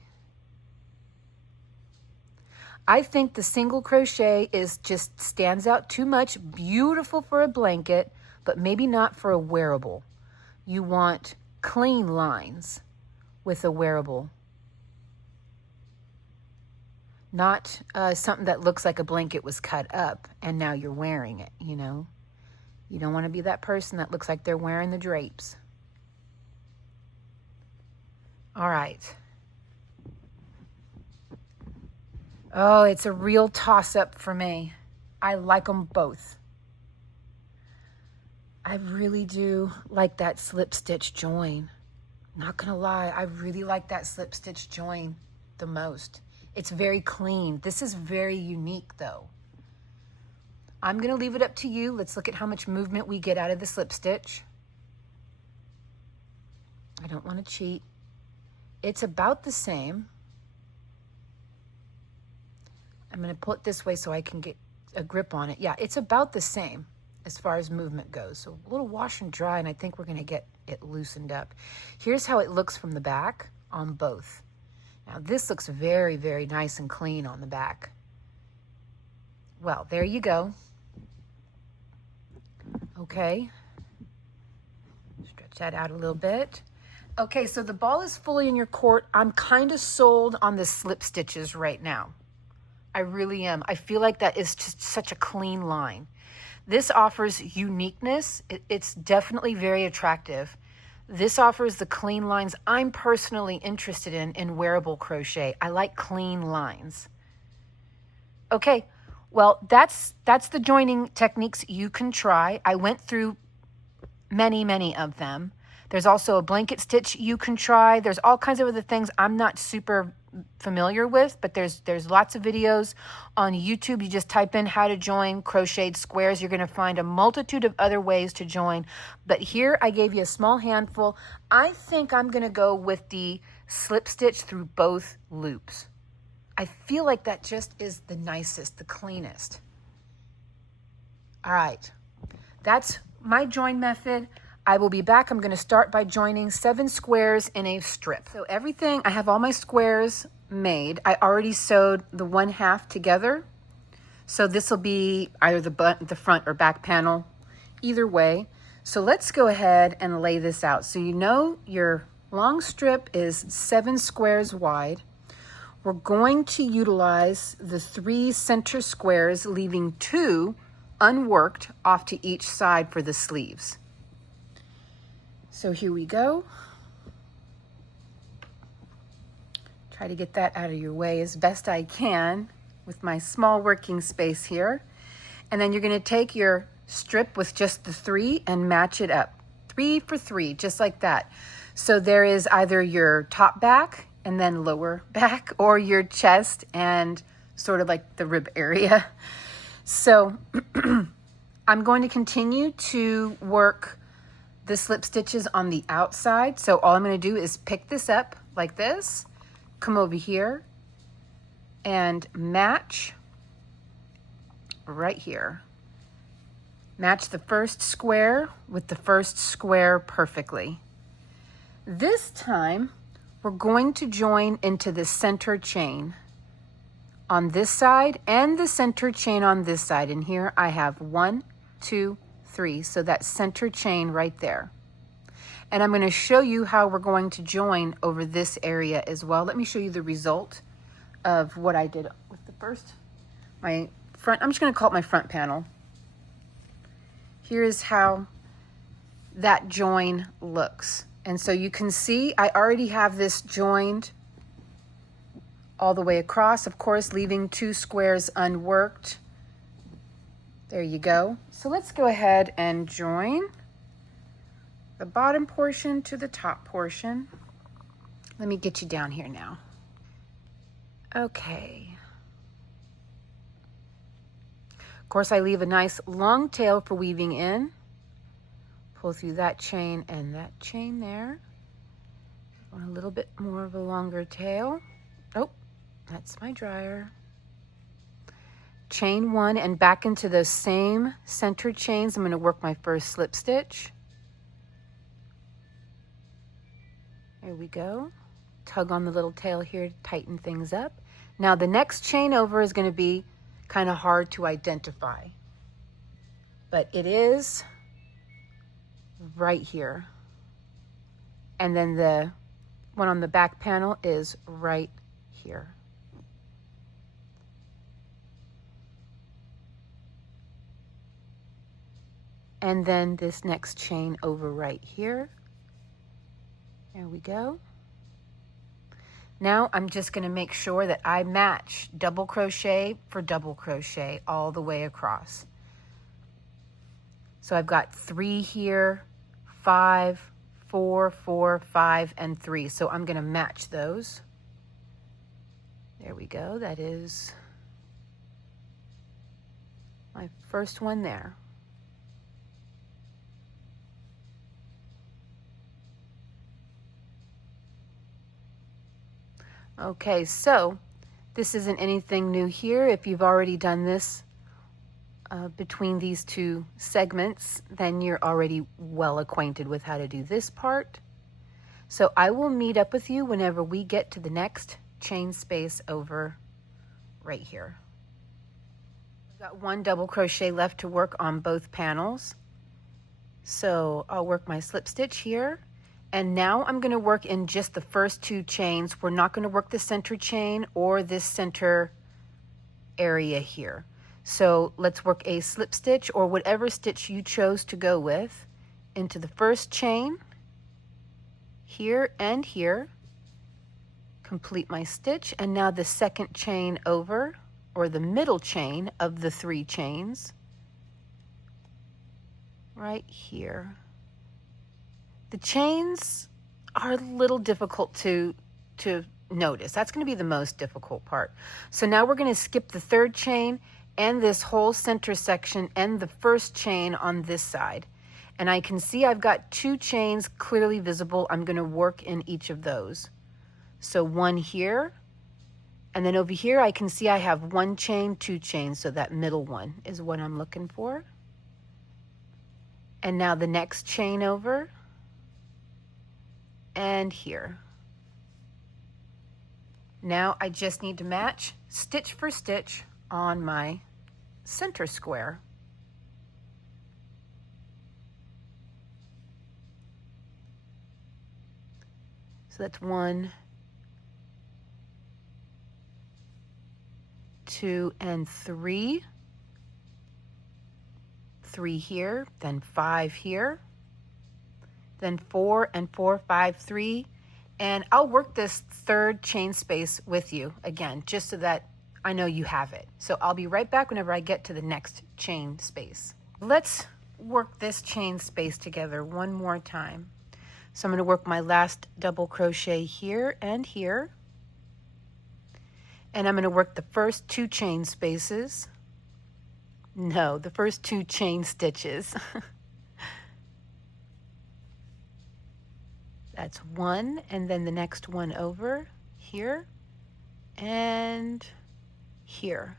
I think the single crochet just stands out too much. Beautiful for a blanket, but maybe not for a wearable. You want clean lines with a wearable. Not something that looks like a blanket was cut up and now you're wearing it, you know. You don't want to be that person that looks like they're wearing the drapes. All right. Oh, it's a real toss-up for me. I like them both. I really do like that slip stitch join. Not gonna lie, I really like that slip stitch join the most. It's very clean. This is very unique though. I'm gonna leave it up to you. Let's look at how much movement we get out of the slip stitch. I don't want to cheat. It's about the same. I'm going to pull it this way so I can get a grip on it. Yeah, it's about the same as far as movement goes. So a little wash and dry, and I think we're going to get it loosened up. Here's how it looks from the back on both. Now this looks very, very nice and clean on the back. Well, there you go. Okay. Stretch that out a little bit. Okay, so the ball is fully in your court. I'm kind of sold on the slip stitches right now. I really am. I feel like that is just such a clean line. This offers uniqueness. It's definitely very attractive. This offers the clean lines I'm personally interested in wearable crochet. I like clean lines. Okay, well, that's the joining techniques you can try. I went through many of them. There's also a blanket stitch you can try. There's all kinds of other things I'm not super familiar with, but there's lots of videos on YouTube. You just type in how to join crocheted squares. You're going to find a multitude of other ways to join. But here I gave you a small handful. I think I'm going to go with the slip stitch through both loops. I feel like that just is the nicest, the cleanest. All right, that's my join method. I will be back. I'm going to start by joining 7 squares in a strip. So everything, I have all my squares made. I already sewed the 1/2 together. So this will be either the front or back panel, either way. So let's go ahead and lay this out. So you know your long strip is 7 squares wide. We're going to utilize the 3 center squares, leaving 2 unworked off to each side for the sleeves. So here we go. Try to get that out of your way as best I can with my small working space here. And then you're going to take your strip with just the 3 and match it up. 3 for 3, just like that. So there is either your top back and then lower back, or your chest and sort of like the rib area. So I'm going to continue to work the slip stitches on the outside. So all I'm going to do is pick this up like this, come over here and match right here. Match the first square with the first square perfectly. This time we're going to join into the center chain on this side and the center chain on this side. And here I have 1, 2, 3. So that center chain right there. And I'm going to show you how we're going to join over this area as well. Let me show you the result of what I did with the first, my front. I'm just going to call it my front panel. Here is how that join looks. And so you can see I already have this joined all the way across, of course, leaving 2 squares unworked. There you go. So let's go ahead and join the bottom portion to the top portion. Let me get you down here now. Okay. Of course, I leave a nice long tail for weaving in. Pull through that chain and that chain there. Want a little bit more of a longer tail. Oh, that's my dryer. Chain 1 and back into those same center chains. I'm going to work my first slip stitch. There we go. Tug on the little tail here to tighten things up. Now the next chain over is going to be kind of hard to identify, but it is right here. And then the one on the back panel is right here. And then this next chain over right here. There we go. Now I'm just going to make sure that I match double crochet for double crochet all the way across. So I've got 3 here, 5, 4, 4, 5, and 3. So I'm going to match those. There we go. That is my first one there. Okay, so this isn't anything new here. If you've already done this between these two segments, then you're already well acquainted with how to do this part. So I will meet up with you whenever we get to the next chain space over right here. I've got 1 double crochet left to work on both panels. So I'll work my slip stitch here. And now I'm going to work in just the first 2 chains. We're not going to work the center chain or this center area here. So let's work a slip stitch or whatever stitch you chose to go with into the first chain here and here. Complete my stitch, and now the second chain over, or the middle chain of the 3 chains right here. The chains are a little difficult to notice. That's going to be the most difficult part. So now we're going to skip the 3rd chain and this whole center section and the first chain on this side. And I can see I've got 2 chains clearly visible. I'm going to work in each of those. So 1 here, and then over here I can see I have 1 chain, 2 chains. So that middle one is what I'm looking for. And now the next chain over. And here. Now I just need to match stitch for stitch on my center square. So that's 1, 2, and 3. 3 here, then 5 here. Then 4 and 4, 5, 3, and I'll work this 3rd chain space with you again, just so that I know you have it. So I'll be right back whenever I get to the next chain space. Let's work this chain space together one more time. So I'm going to work my last double crochet here and here, and I'm going to work the first 2 chain spaces. No, the first 2 chain stitches. That's 1, and then the next one over here and here.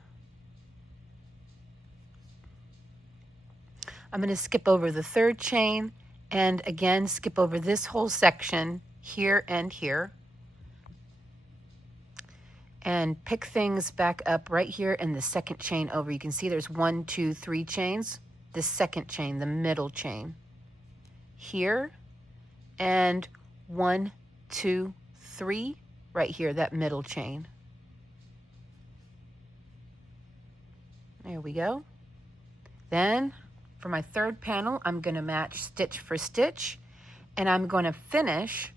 I'm going to skip over the 3rd chain and again skip over this whole section here and here and pick things back up right here in the 2nd chain over. You can see there's 1, 2, 3 chains. The 2nd chain, the middle chain here, and 1, 2, 3 right here, that middle chain. There we go. Then for my 3rd panel, I'm going to match stitch for stitch, and I'm going to finish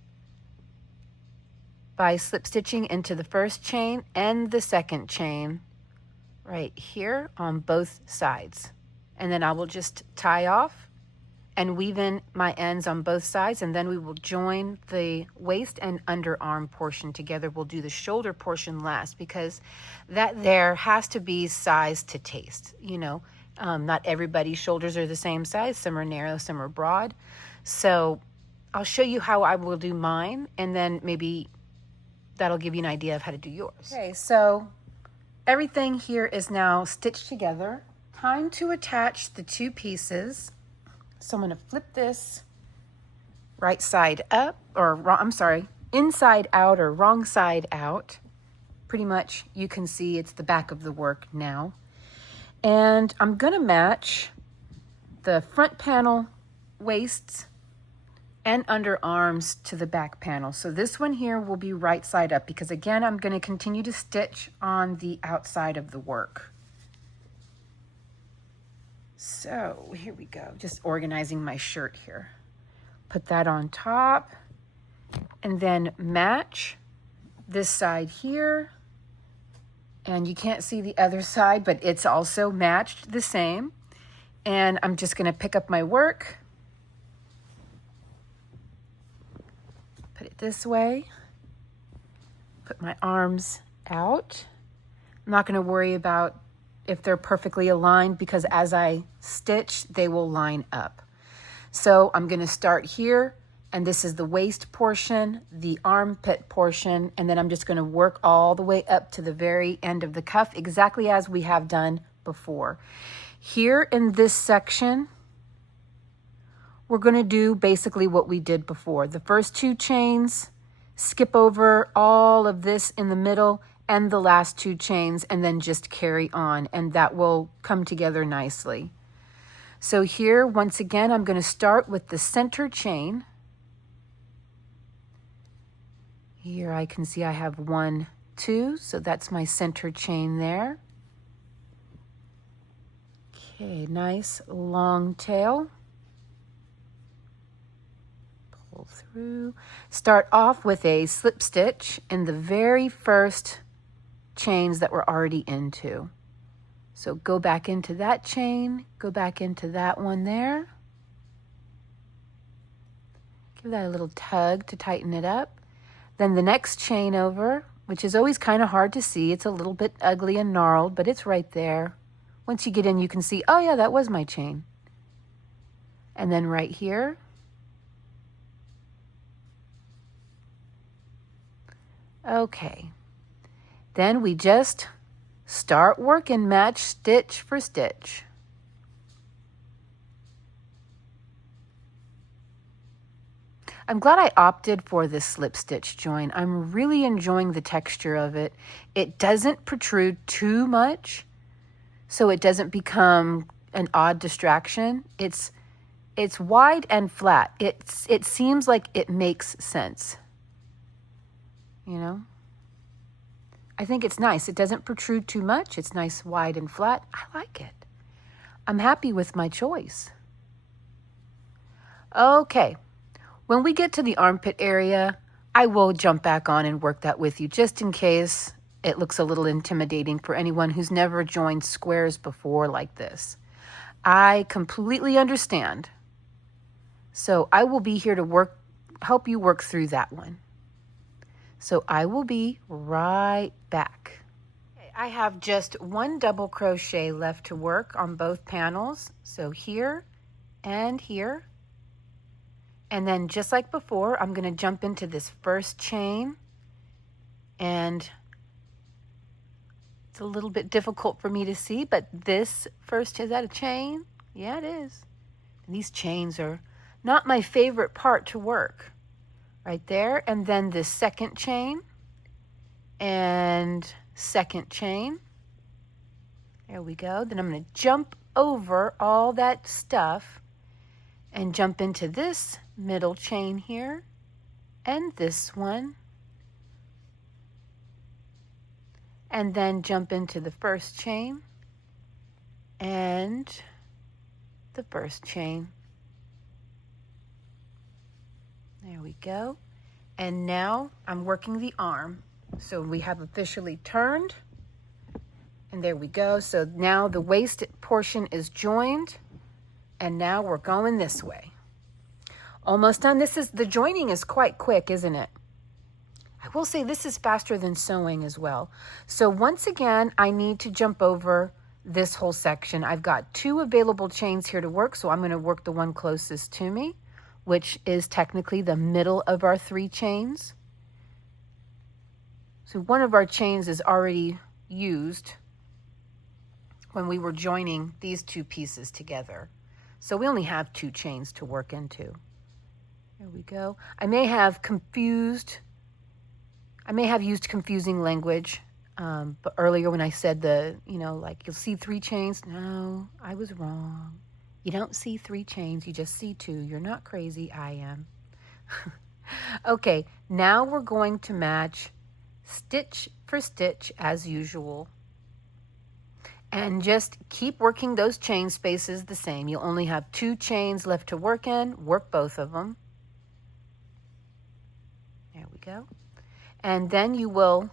by slip stitching into the 1st chain and the 2nd chain right here on both sides. And then I will just tie off and weave in my ends on both sides, and then we will join the waist and underarm portion together. We'll do the shoulder portion last because that there has to be size to taste. You know, not everybody's shoulders are the same size. Some are narrow, some are broad. So I'll show you how I will do mine, and then maybe that'll give you an idea of how to do yours. Okay, so everything here is now stitched together. Time to attach the 2 pieces. So I'm going to flip this right side up, or I'm sorry, inside out or wrong side out. pretty much you can see it's the back of the work now. And I'm gonna match the front panel waists and underarms to the back panel. So this one here will be right side up because again, I'm going to continue to stitch on the outside of the work. So here we go, just organizing my shirt here. Put that on top and then match this side here. And you can't see the other side, but it's also matched the same. And I'm just going to pick up my work. Put it this way, put my arms out. I'm not going to worry about if they're perfectly aligned because as I stitch, they will line up. So I'm going to start here, and this is the waist portion, the armpit portion, and then I'm just going to work all the way up to the very end of the cuff, exactly as we have done before. Here in this section, we're going to do basically what we did before. The first 2 chains, skip over all of this in the middle and the last 2 chains, and then just carry on, and that will come together nicely. So here, once again, I'm going to start with the center chain. Here I can see I have 1, 2, so that's my center chain there. Okay, nice long tail. Pull through. Start off with a slip stitch in the very first chains that we're already into. So go back into that chain, go back into that one there. Give that a little tug to tighten it up. Then the next chain over, which is always kind of hard to see. It's a little bit ugly and gnarled, but it's right there. Once you get in, you can see, oh yeah, that was my chain. And then right here, okay. Then we just start working, match stitch for stitch. I'm glad I opted for this slip stitch join. I'm really enjoying the texture of it. It doesn't protrude too much, so it doesn't become an odd distraction. It's wide and flat. It seems like it makes sense. You know? I think it's nice. It doesn't protrude too much. It's nice, wide, and flat. I like it. I'm happy with my choice. Okay. When we get to the armpit area, I will jump back on and work that with you just in case it looks a little intimidating for anyone who's never joined squares before like this. I completely understand. So I will be here to help you work through that one. So I will be right back. I have just 1 double crochet left to work on both panels. So here and here. And then just like before, I'm going to jump into this first chain. And it's a little bit difficult for me to see, but this first, is that a chain? Yeah, it is. And these chains are not my favorite part to work. Right there, and then this second chain, and second chain. There we go. Then I'm going to jump over all that stuff and jump into this middle chain here, and this one, and then jump into the first chain, and the first chain. There we go. And now I'm working the arm. So we have officially turned. And there we go. So now the waist portion is joined. And now we're going this way. Almost done. The joining is quite quick, isn't it? I will say this is faster than sewing as well. So once again, I need to jump over this whole section. I've got 2 available chains here to work. So I'm going to work the one closest to me, which is technically the middle of our 3 chains. So one of our chains is already used when we were joining these 2 pieces together. So we only have 2 chains to work into. There we go. I may have used confusing language. But earlier when I said like you'll see 3 chains, no, I was wrong. You don't see 3 chains, you just see 2. You're not crazy, I am. Okay, now we're going to match stitch for stitch as usual. And just keep working those chain spaces the same. You'll only have 2 chains left to work in. Work both of them. There we go. And then you will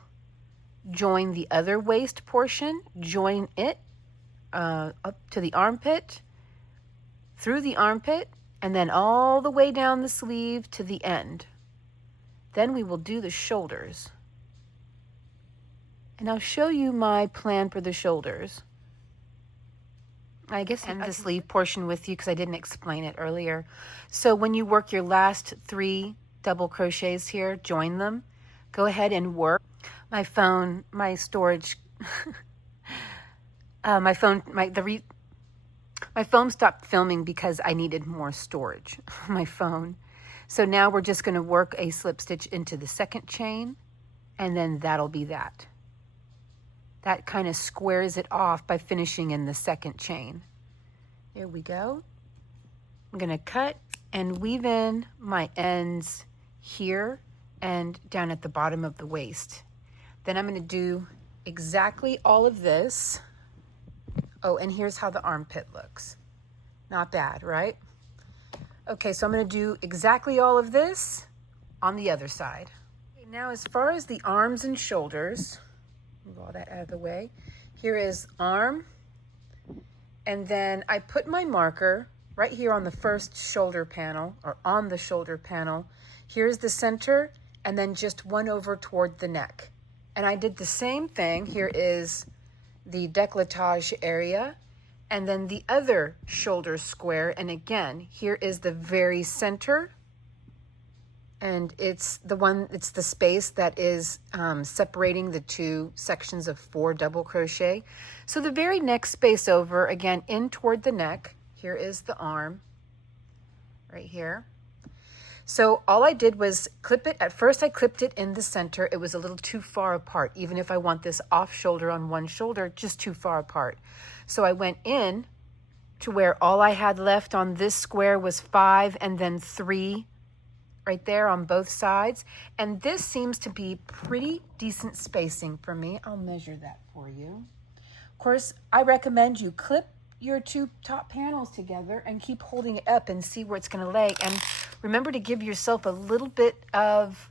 join the other waist portion, join it up to the armpit, through the armpit, and then all the way down the sleeve to the end. Then we will do the shoulders. And I'll show you my plan for the shoulders. I guess and the sleeve portion with you because I didn't explain it earlier. So when you work your last 3 double crochets here, join them. Go ahead and work. My phone, my storage, my phone stopped filming because I needed more storage on my phone. So now we're just going to work a slip stitch into the second chain, and then that'll be that. That kind of squares it off by finishing in the second chain. There we go. I'm going to cut and weave in my ends here and down at the bottom of the waist. Then I'm going to do exactly all of this. Oh, and here's how the armpit looks. Not bad, right? Okay, so I'm going to do exactly all of this on the other side. Okay, now as far as the arms and shoulders, move all that out of the way. Here is arm, and then I put my marker right here on the first shoulder panel, or on the shoulder panel. Here's the center, and then just one over toward the neck. And I did the same thing. Here is the décolletage area, and then the other shoulder square. And again, here is the very center, and it's the space that is separating the 2 sections of 4 double crochet. So the very next space over, again, in toward the neck, here is the arm, right here. So all I did was clip it. At first I clipped it in the center. It was a little too far apart, even if I want this off shoulder on one shoulder, just too far apart. So I went in to where all I had left on this square was 5 and then 3 right there on both sides. And this seems to be pretty decent spacing for me. I'll measure that for you. Of course, I recommend you clip your 2 top panels together and keep holding it up and see where it's going to lay. And remember to give yourself a little bit of,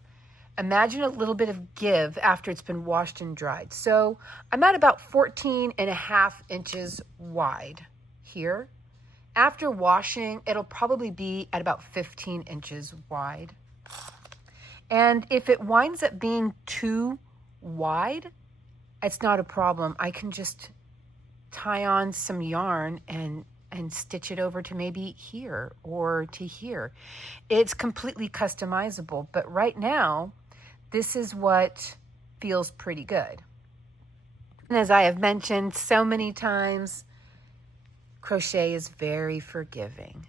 imagine a little bit of give after it's been washed and dried. So I'm at about 14.5 inches wide here. After washing, it'll probably be at about 15 inches wide. And if it winds up being too wide, it's not a problem. I can just tie on some yarn and stitch it over to maybe here or to here. It's completely customizable, but right now, this is what feels pretty good. And as I have mentioned so many times, crochet is very forgiving.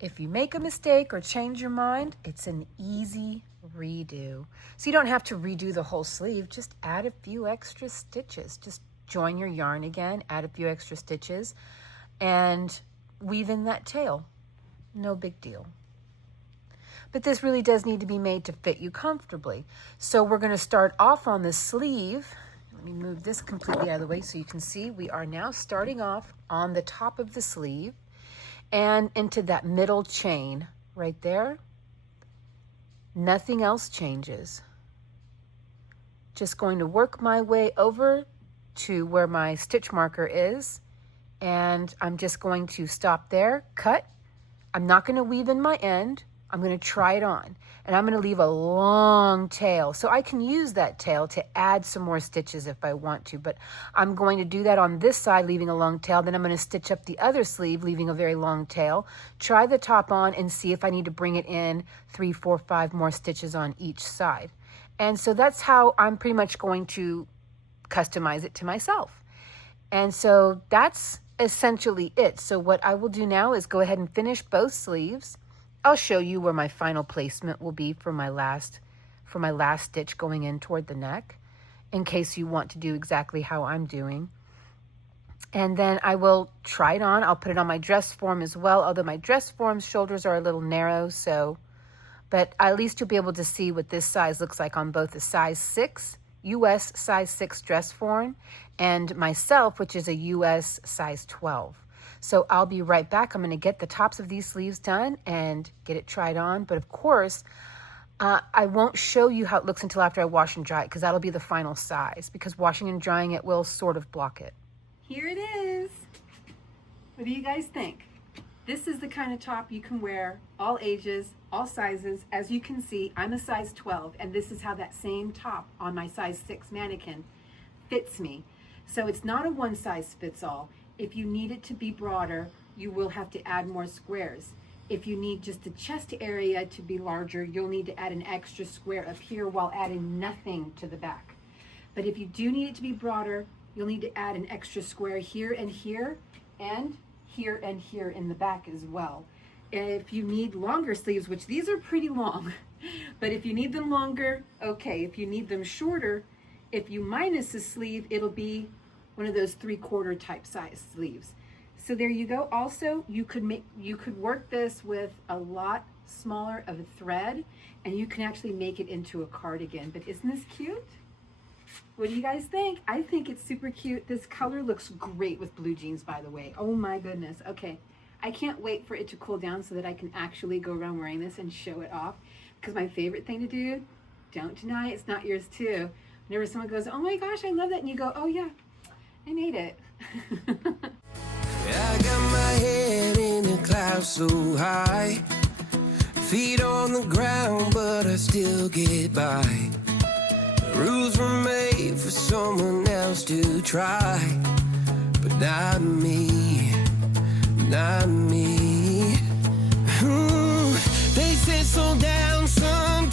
If you make a mistake or change your mind, it's an easy redo. So you don't have to redo the whole sleeve, just add a few extra stitches. Just join your yarn again, add a few extra stitches, and weave in that tail. No big deal. But this really does need to be made to fit you comfortably. So we're going to start off on the sleeve. Let me move this completely out of the way so you can see we are now starting off on the top of the sleeve and into that middle chain right there. Nothing else changes. Just going to work my way over to where my stitch marker is, and I'm just going to stop there, cut. I'm not going to weave in my end. I'm going to try it on, and I'm going to leave a long tail so I can use that tail to add some more stitches if I want to, but I'm going to do that on this side, leaving a long tail. Then I'm going to stitch up the other sleeve, leaving a very long tail, try the top on and see if I need to bring it in 3, 4, 5 more stitches on each side. And so that's how I'm pretty much going to customize it to myself. And so that's essentially it. So what I will do now is go ahead and finish both sleeves. I'll show you where my final placement will be for my last stitch going in toward the neck. in case you want to do exactly how I'm doing. And then I will try it on. I'll put it on my dress form as well, although my dress form's shoulders are a little narrow, but at least you'll be able to see what this size looks like on both the size 6, US size 6 dress form, and myself, which is a US size 12. So I'll be right back. I'm going to get the tops of these sleeves done and get it tried on. But of course, I won't show you how it looks until after I wash and dry it, because that'll be the final size, because washing and drying it will sort of block it. Here it is. What do you guys think? This is the kind of top you can wear, all ages, all sizes. As you can see, I'm a size 12, and this is how that same top on my size 6 mannequin fits me. So it's not a one size fits all. If you need it to be broader, you will have to add more squares. If you need just the chest area to be larger, you'll need to add an extra square up here while adding nothing to the back. But if you do need it to be broader, you'll need to add an extra square here and here, and here and here in the back as well. If you need longer sleeves, which these are pretty long, but if you need them longer, okay. If you need them shorter, if you minus a sleeve, it'll be one of those 3/4 type size sleeves. So there you go. Also, you could work this with a lot smaller of a thread, and you can actually make it into a cardigan. But isn't this cute? What do you guys think? I think it's super cute. This color looks great with blue jeans, by the way. Oh my goodness. Okay, I can't wait for it to cool down so that I can actually go around wearing this and show it off. Because my favorite thing to do, don't deny it's not yours too. Whenever someone goes, oh my gosh, I love that, and you go, oh yeah, I made it. I got my head in the clouds so high, feet on the ground, but I still get by. The rules were made for someone else to try, but not me, not me. They said slow down, son,